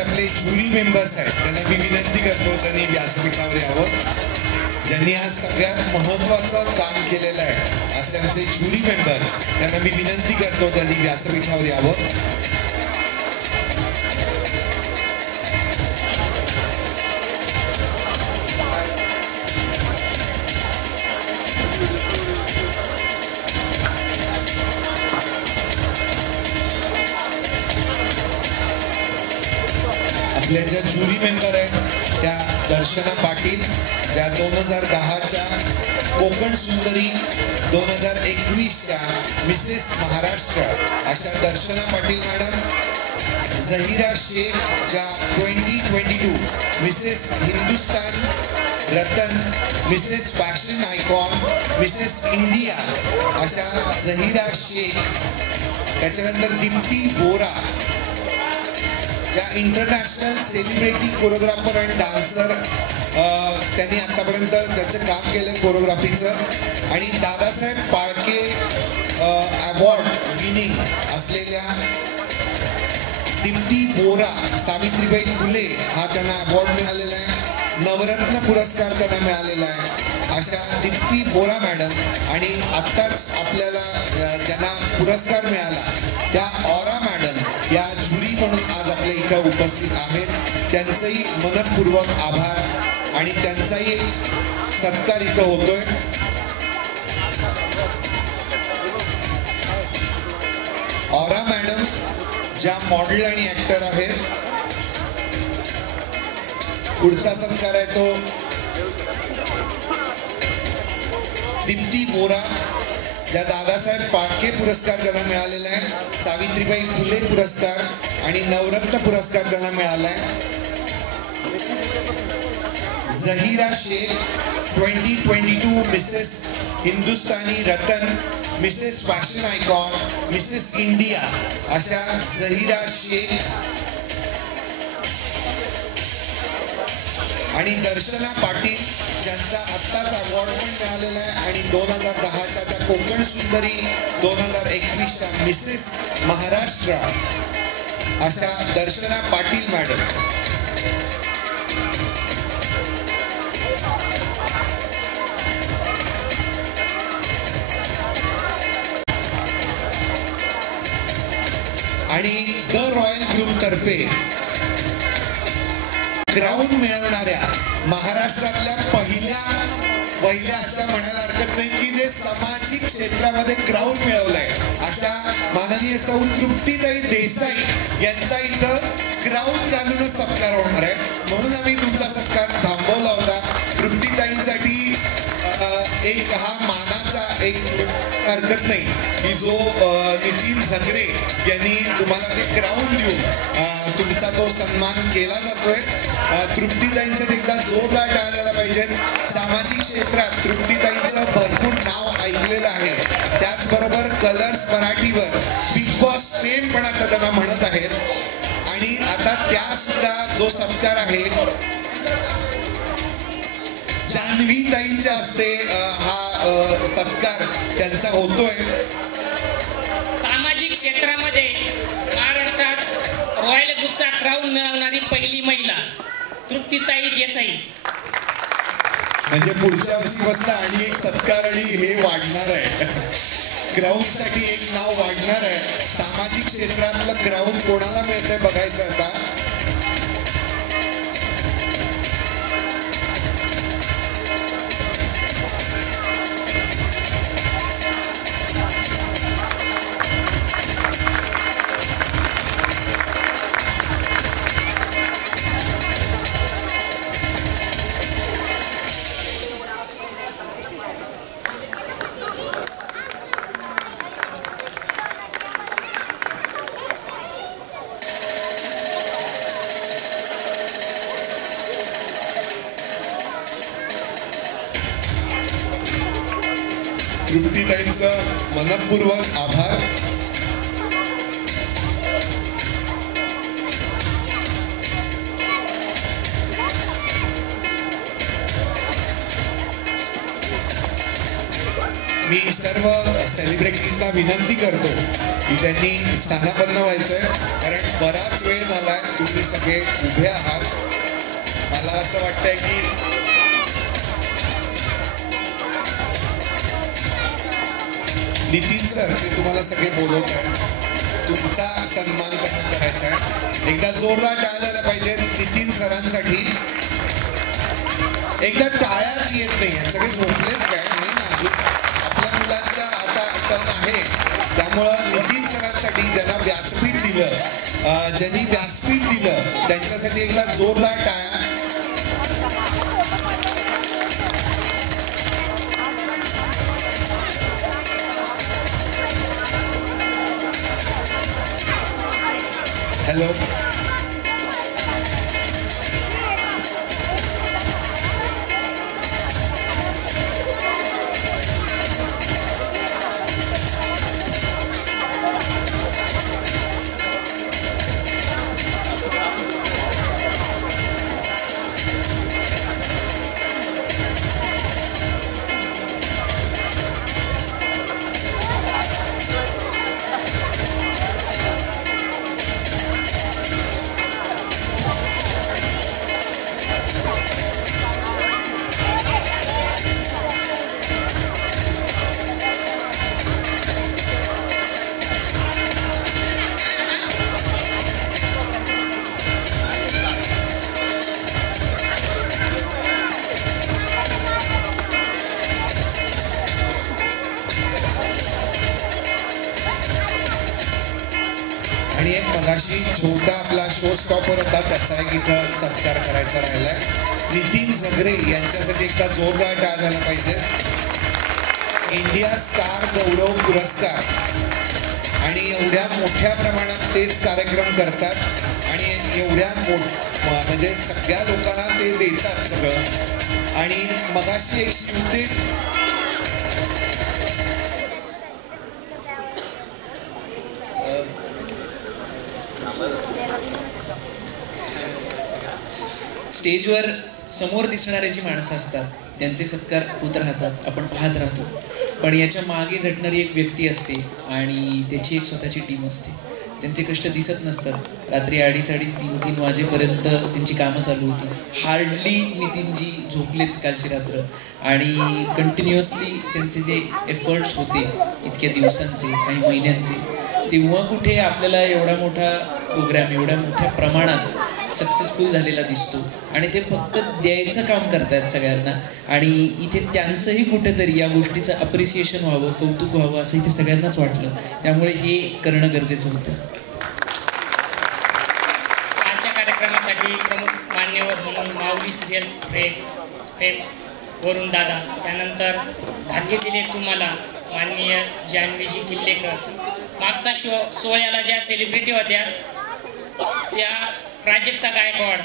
आपले ज्युरी मेंबर्स आहेत त्यांना मी विनंती करतो त्यांनी व्यासपीठावर यावं. ज्यांनी आज सगळ्यात महत्त्वाचं काम केलेलं आहे असे आमचे ज्युरी मेंबर त्यांना मी विनंती करतो त्यांनी व्यासपीठावर यावं. आपल्या ज्या ज्युरी मेंबर आहेत त्या दर्शना पाटील, ज्या 2010च्या कोकण सुंदरी 2021च्या मिसेस महाराष्ट्र अशा दर्शना पाटील मॅडम, झहिरा शेख ज्या 2022 Mrs Hindustan Ratan, Mrs fashion icon, Mrs India अशा झहिरा शेख. त्याच्यानंतर दीप्ती बोरा त्या इंटरनॅशनल सेलिब्रिटी कोरिओग्राफर आणि डान्सर, त्यांनी आतापर्यंत त्याचं काम केलं कोरिओग्राफीचं. आणि दादासाहेब फाळके अवॉर्ड विनिंग असलेल्या दीप्ती बोरा, सावित्रीबाई फुले हा त्यांना अवॉर्ड मिळालेला आहे. नवरत्न पुरस्कार त्यांना मिळालेला आहे. अशा दीप्ती बोरा मॅडम आणि आत्ताच आपल्याला ज्यांना पुरस्कार मिळाला त्या ऑरा मॅडम या ज्युरी म्हणून आज आपल्या इथं उपस्थित आहेत. त्यांचंही मनपूर्वक आभार आणि त्यांचाही एक सत्कार इथं होतोय. ऑरा मॅडम ज्या मॉडेल आणि ऍक्टर आहेत. पुढचा सत्कार आहे तो दीप्ती बोरा ज्या दादासाहेब फाळके पुरस्कार त्यांना मिळालेला आहे. सावित्रीबाई फुले पुरस्कार आणि नवरत्न पुरस्कार त्यांना मिळाला आहे. झहीरा शेख 2022 मिसेस हिंदुस्थानी रतन, Mrs fashion icon, Mrs India अशा झहीरा शेख आणि दर्शना पाटील ज्यांचा आत्ताच अवॉर्ड पण मिळालेला आहे आणि 2010च्या त्या कोकण सुंदरी 2021च्या मिसेस महाराष्ट्र अशा दर्शना पाटील मॅडम. आणि द रॉयल ग्रुप तर्फे ग्राउंड मिळवणाऱ्या महाराष्ट्रातल्या पहिल्या अशा म्हणायला हरकत नाही की जे सामाजिक क्षेत्रामध्ये ग्राउंड मिळवलंय अशा माननीय सौ तृप्तीताई देसाई यांचा इथं ग्राउंड घालूनच सत्कार होणार आहे. म्हणून आम्ही तुमचा सत्कार थांबवला होता. तृप्तीताईंसाठी एक हा मानाचा एक हरकत नाही की जो नितीन झगरे यांनी तुम्हाला ते ग्राउंड देऊन तुमचा तो सन्मान केला जातोय. तृप्तीताईंसाठी एकदा जोरदार टाळायला पाहिजे. सामाजिक क्षेत्रात तृप्तीताईंचं भरपूर नाव ऐकलेलं आहे. त्याचबरोबर कलर्स मराठीवर बिग बॉस फेम पण आता त्यांना म्हणत आहेत. आणि आता त्या सुद्धा जो सत्कार आहे जान्हवी ताईंच्या हस्ते हा सत्कार त्यांचा होतोय. सामाजिक क्षेत्रामध्ये महाराष्ट्रात रॉयल ग्रुपचा क्राऊन मिळवणारी पहिली महिला तृप्तीताई देसाई. म्हणजे पुढच्या वर्षीपासून आणि एक सत्कार आणि हे वाढणार आहे. ग्राउंडसाठी एक नाव वाढणार आहे. सामाजिक क्षेत्रातलं ग्राउंड कोणाला मिळतंय बघायचं आता. तृप्तीताईंचं मनपूर्वक आभार. मी सर्व सेलिब्रिटीजना विनंती करतो की त्यांनी स्थानापन्न व्हायचंय कारण बराच वेळ झालाय. तुम्ही सगळे उभे आहात. मला असं वाटतंय की नितीन सर ते तुम्हाला सगळे बोलवत आहेत. तुमचा सन्मान त्यांना करायचा आहे. एकदा जोरदार टाळ्या झाल्या पाहिजे नितीन सरांसाठी. एकदा टाळ्याच येत नाही. सगळे झोपलेत काय नाही ना अजून. आपल्या मुलांच्या आता टर्न आहे त्यामुळं नितीन सरांसाठी ज्यांना व्यासपीठ दिलं ज्यांनी व्यासपीठ दिलं त्यांच्यासाठी एकदा जोरदार टाळ्या. हॅलो मगाशी छोटा आपला शो स्टॉपर होता, त्याचा एक इथं सत्कार करायचा राहिलाय. नितीन झगरे यांच्यासाठी एकदा जोरदार टाळ झाला पाहिजे. इंडिया स्टार गौरव पुरस्कार, आणि एवढ्या मोठ्या प्रमाणात तेच कार्यक्रम करतात आणि एवढ्या म्हणजे सगळ्या लोकांना ते देतात सगळं. आणि मगाशी एक शिवते स्टेजवर समोर दिसणारे जी माणसं असतात त्यांचे सत्कार होत राहतात, आपण पाहत राहतो. पण याच्या मागे झटणारी एक व्यक्ती असते आणि त्याची एक स्वतःची टीम असते. त्यांचे कष्ट दिसत नसतात. रात्री 2:30, 3 वाजेपर्यंत त्यांची कामं चालू होती. हार्डली नितीनजी झोपलेत कालची रात्र, आणि कंटिन्युअसली त्यांचे जे एफर्ट्स होते इतक्या दिवसांचे, काही महिन्यांचे, तेव्हा कुठे आपल्याला एवढा मोठा प्रोग्राम एवढ्या मोठ्या प्रमाणात सक्सेसफुल झालेला दिसतो. आणि ते फक्त द्यायचं काम करतात सगळ्यांना, आणि इथे त्यांचंही कुठेतरी या गोष्टीचं अप्रिसिएशन व्हावं, कौतुक व्हावं असं इथे सगळ्यांनाच वाटलं. त्यामुळे हे करणं गरजेचं होतं. आजच्या कार्यक्रमासाठी प्रमुख मान्यवर म्हणून माऊली सिरियल प्रेम वरुण दादा, त्यानंतर भाग्य दिले तुम्हाला माननीय जान्हवीजी किल्लेकर. मागचा सोहळ्याला ज्या सेलिब्रिटी होत्या त्या प्राजक्ता गायकवाड,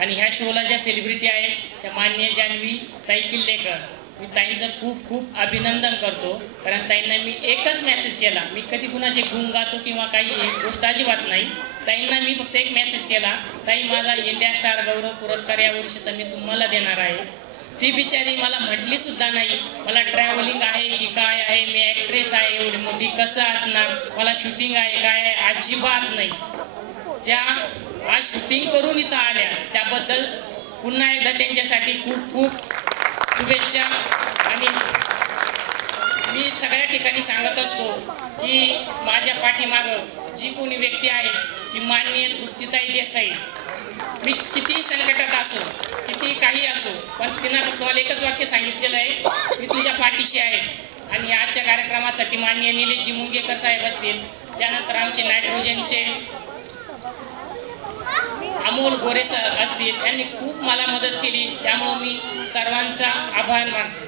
आणि ह्या शोला ज्या सेलिब्रिटी आहेत त्या माननीय जान्हवी ताई किल्लेकर. मी ताईंचं खूप खूप अभिनंदन करतो, कारण ताईंना मी एकच मेसेज केला. मी कधी कुणाचे गुण गातो किंवा काही गोष्ट अजिबात नाही. ताईंना मी फक्त एक मेसेज केला, ताई माझा इंडिया स्टार गौरव पुरस्कार या वर्षीचा मी तुम्हाला देणार आहे. ती बिचारी मला म्हटली सुद्धा नाही मला ट्रॅव्हलिंग आहे की काय आहे, मी ॲक्ट्रेस आहे एवढी मोठी कसं असणार, मला शूटिंग आहे काय आहे, अजिबात नाही. त्या आज शूटिंग करून इथं आल्या, त्याबद्दल पुन्हा एकदा त्यांच्यासाठी खूप खूप शुभेच्छा. आणि मी सगळ्या ठिकाणी सांगत असतो की माझ्या पाठीमागं जी कोणी व्यक्ती आहे ती माननीय तृप्तीताई देसाई. मी कितीही संकटात असो, किती काही असो, पण तिनं फक्त मला एकच वाक्य सांगितलेलं आहे, मी तुझ्या पाठीशी आहे. आणि आजच्या कार्यक्रमासाठी माननीय निलेशजी मुंगेकर साहेब असतील, त्यानंतर आमचे नायट्रोजनचे अमोल गोरे असतील, यांनी खूप मला मदत केली. त्यामुळे मी सर्वांचा आभार मानतो.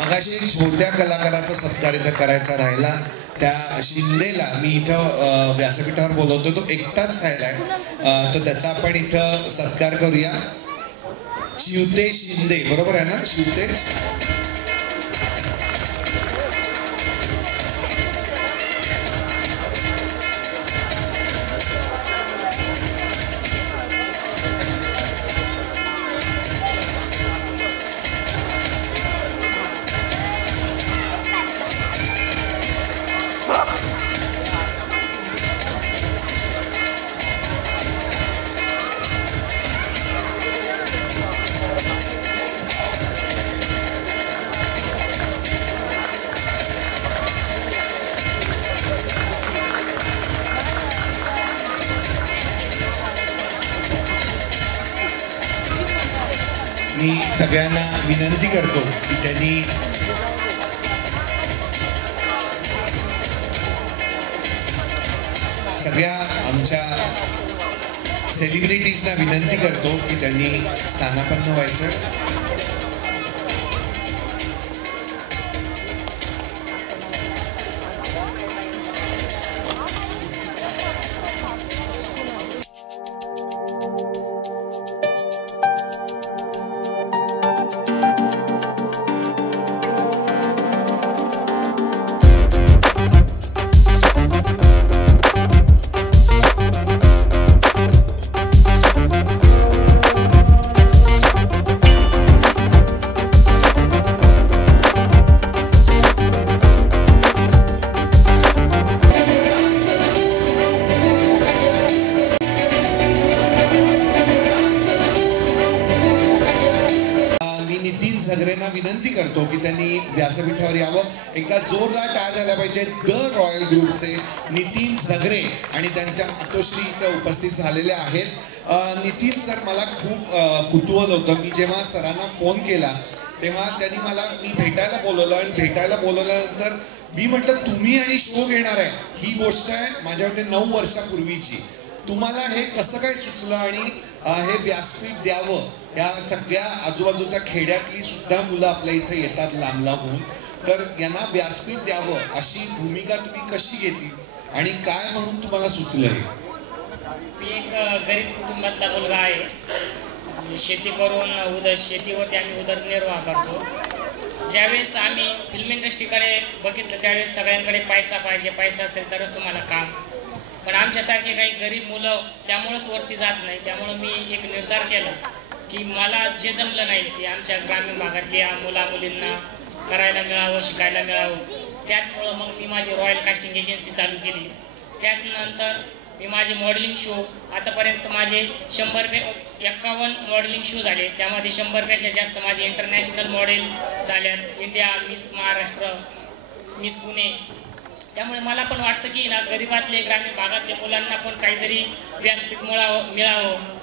मगाशी छोट्या कलाकाराचा सत्कार इथं करायचा राहिला, त्या शिंदेला मी इथं व्यासपीठावर बोलवतो, तो एकटाच राहिलाय, तर त्याचा आपण इथं सत्कार करूया. शिवतेज शिंदे, बरोबर आहे ना शिवतेज? मी सगळ्यांना विनंती करतो की त्यांनी सगळ्या आमच्या सेलिब्रिटीजना विनंती करतो की त्यांनी स्थानापन्न व्हायचं. झगरेंना विनंती करतो की त्यांनी व्यासपीठावर यावं. एकदा जोरदार टाळ झाल्या पाहिजे द रॉयल ग्रुपचे नितीन झगरे आणि त्यांच्या मातोश्री इथं उपस्थित झालेले आहेत. नितीन सर, मला खूप कुतूहल होतं, मी जेव्हा सरांना फोन केला तेव्हा त्यांनी मी भेटायला बोलवलं आणि भेटायला बोलवल्यानंतर मी म्हटलं तुम्ही आणि शो घेणार आहे, ही गोष्ट आहे माझ्याकडे 9 वर्षापूर्वीची. तुम्हाला हे कसं काय सुचलं आणि हे व्यासपीठ द्यावं? या सगळ्या आजूबाजूच्या खेड्यातली सुद्धा मुलं आपल्या इथे येतात लांब लांबून, तर यांना व्यासपीठ द्यावं अशी भूमिका तुम्ही कशी घेतली आणि काय म्हणून तुम्हाला सुचलं हे? मी एक गरीब कुटुंबातला मुलगा आहे. म्हणजे शेती करून शेतीवरती आम्ही उदरनिर्वाह करतो. ज्यावेळेस आम्ही फिल्म इंडस्ट्रीकडे बघितलं त्यावेळेस सगळ्यांकडे पैसा पाहिजे, पैसा असेल तरच तुम्हाला काम. पण आमच्यासारखे काही गरीब मुलं त्यामुळंच वरती जात नाही. त्यामुळं मी एक निर्धार केला की मला जे जमलं नाही ते आमच्या ग्रामीण भागातल्या मुलामुलींना करायला मिळावं, शिकायला मिळावं. त्याचमुळं मग मी माझी रॉयल कास्टिंग एजन्सी चालू केली. त्याचनंतर मी माझे मॉडेलिंग शो, आतापर्यंत माझे 151 मॉडेलिंग शो झाले. त्यामध्ये 100पेक्षा जास्त माझे इंटरनॅशनल मॉडेल झाल्यात. India, miss Maharashtra, miss Pune. त्यामुळे मला पण वाटतं की ना गरिबातले ग्रामीण भागातल्या मुलांना पण काहीतरी व्यासपीठ मिळावं.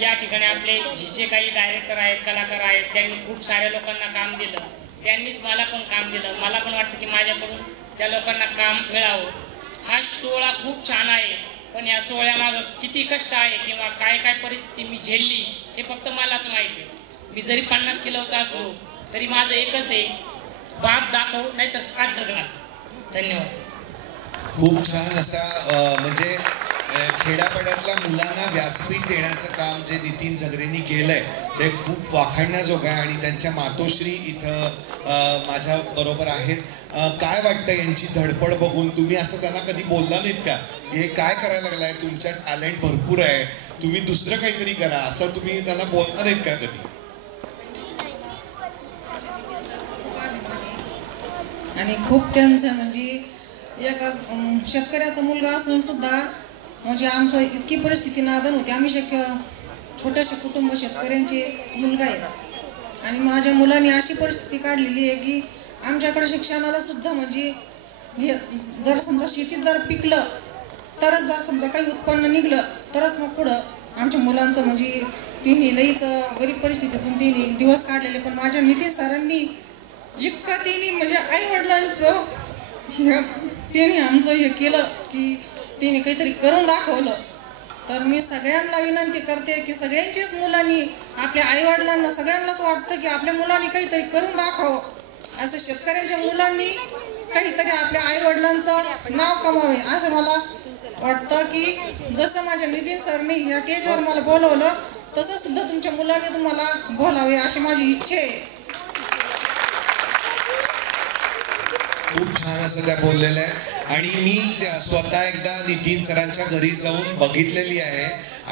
या ठिकाणी आपले जे काही डायरेक्टर आहेत, कलाकार आहेत, त्यांनी खूप साऱ्या लोकांना काम दिलं. त्यांनीच मला पण काम दिलं. मला पण वाटतं की माझ्याकडून त्या लोकांना काम मिळावं. हा सोहळा खूप छान आहे, पण या सोहळ्यामागं किती कष्ट आहे किंवा काय काय परिस्थिती मी झेलली हे फक्त मलाच माहिती आहे. मी जरी 50 किलोचा असलो तरी माझं एकच आहे, बाप दाखव नाहीतर श्राद्ध घाल. धन्यवाद. खूप छान असा म्हणजे खेड्यापाड्यातल्या मुलांना व्यासपीठ देण्याचं काम जे नितीन झगरेंनी केलंय ते खूप वाखाणण्याजोगं आहे आणि त्यांच्या मातोश्री इथं माझ्या बरोबर आहेत. काय वाटतं यांची धडपड बघून? तुम्ही असं त्यांना कधी बोलला नाहीत का हे काय करायला लागलाय, तुमच्यात टॅलेंट भरपूर आहे, तुम्ही दुसरं काहीतरी करा, असं तुम्ही त्यांना बोलला नाहीत का कधी? आणि खूप त्यांचं म्हणजे एका शेतकऱ्याचा मुलगा असून सुद्धा म्हणजे आमचं इतकी परिस्थिती नादन होती. आम्ही छोट्याशा कुटुंब शेतकऱ्यांचे मुलगा आहे आणि माझ्या मुलांनी अशी परिस्थिती काढलेली आहे की आमच्याकडे शिक्षणाला सुद्धा म्हणजे हे जर समजा शेतीत जर पिकलं तरच, जर समजा काही उत्पन्न निघलं तरच मग पुढं आमच्या मुलांचं म्हणजे तिन्ही लईच गरीब परिस्थितीतून तिन्ही दिवस काढलेले. पण माझ्या नितीन सरांनी इतकं तिन्ही म्हणजे आईवडिलांचं तिने आमचं हे केलं की तिने काहीतरी करून दाखवलं. तर मी सगळ्यांना विनंती करते की सगळ्यांच्याच मुलांनी आपल्या आईवडिलांना सगळ्यांनाच वाटतं की आपल्या मुलांनी काहीतरी करून दाखवावं. असं शेतकऱ्यांच्या मुलांनी काहीतरी आपल्या आईवडिलांचं नाव कमावे असं मला वाटतं. की जसं माझ्या नितीन सरनी या स्टेजवर मला बोलवलं तसं सुद्धा तुमच्या मुलांनी तुम्हाला बोलावे अशी माझी इच्छा आहे. खूप छान असं त्या बोललेलं आहे आणि मी स्वतः एकदा नितीन सरांच्या घरी जाऊन बघितलेली आहे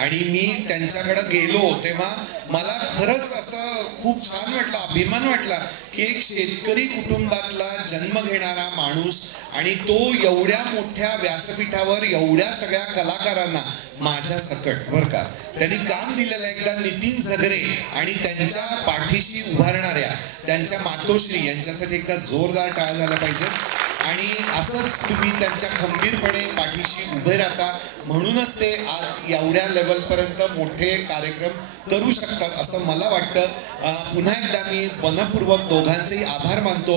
आणि मी त्यांच्याकडे गेलो तेव्हा मला खरंच असं खूप छान वाटलं, अभिमान वाटला की एक शेतकरी कुटुंबातला जन्म घेणारा माणूस आणि तो एवढ्या मोठ्या व्यासपीठावर एवढ्या सगळ्या कलाकारांना माझ्या सकट बरं का त्यांनी काम दिलेलं आहे. एकदा नितीन झगरे आणि त्यांच्या पाठीशी उभारणाऱ्या त्यांच्या मातोश्री यांच्यासाठी एकदा जोरदार टाळ्या झाल्या पाहिजेत आणि असंच तुम्ही त्यांच्या खंबीरपणे पाठीशी उभे राहता म्हणूनच ते आज एवढ्या लेवलपर्यंत मोठे कार्यक्रम करू शकतात असं मला वाटतं. पुन्हा एकदा मी मनपूर्वक दोघांचेही आभार मानतो.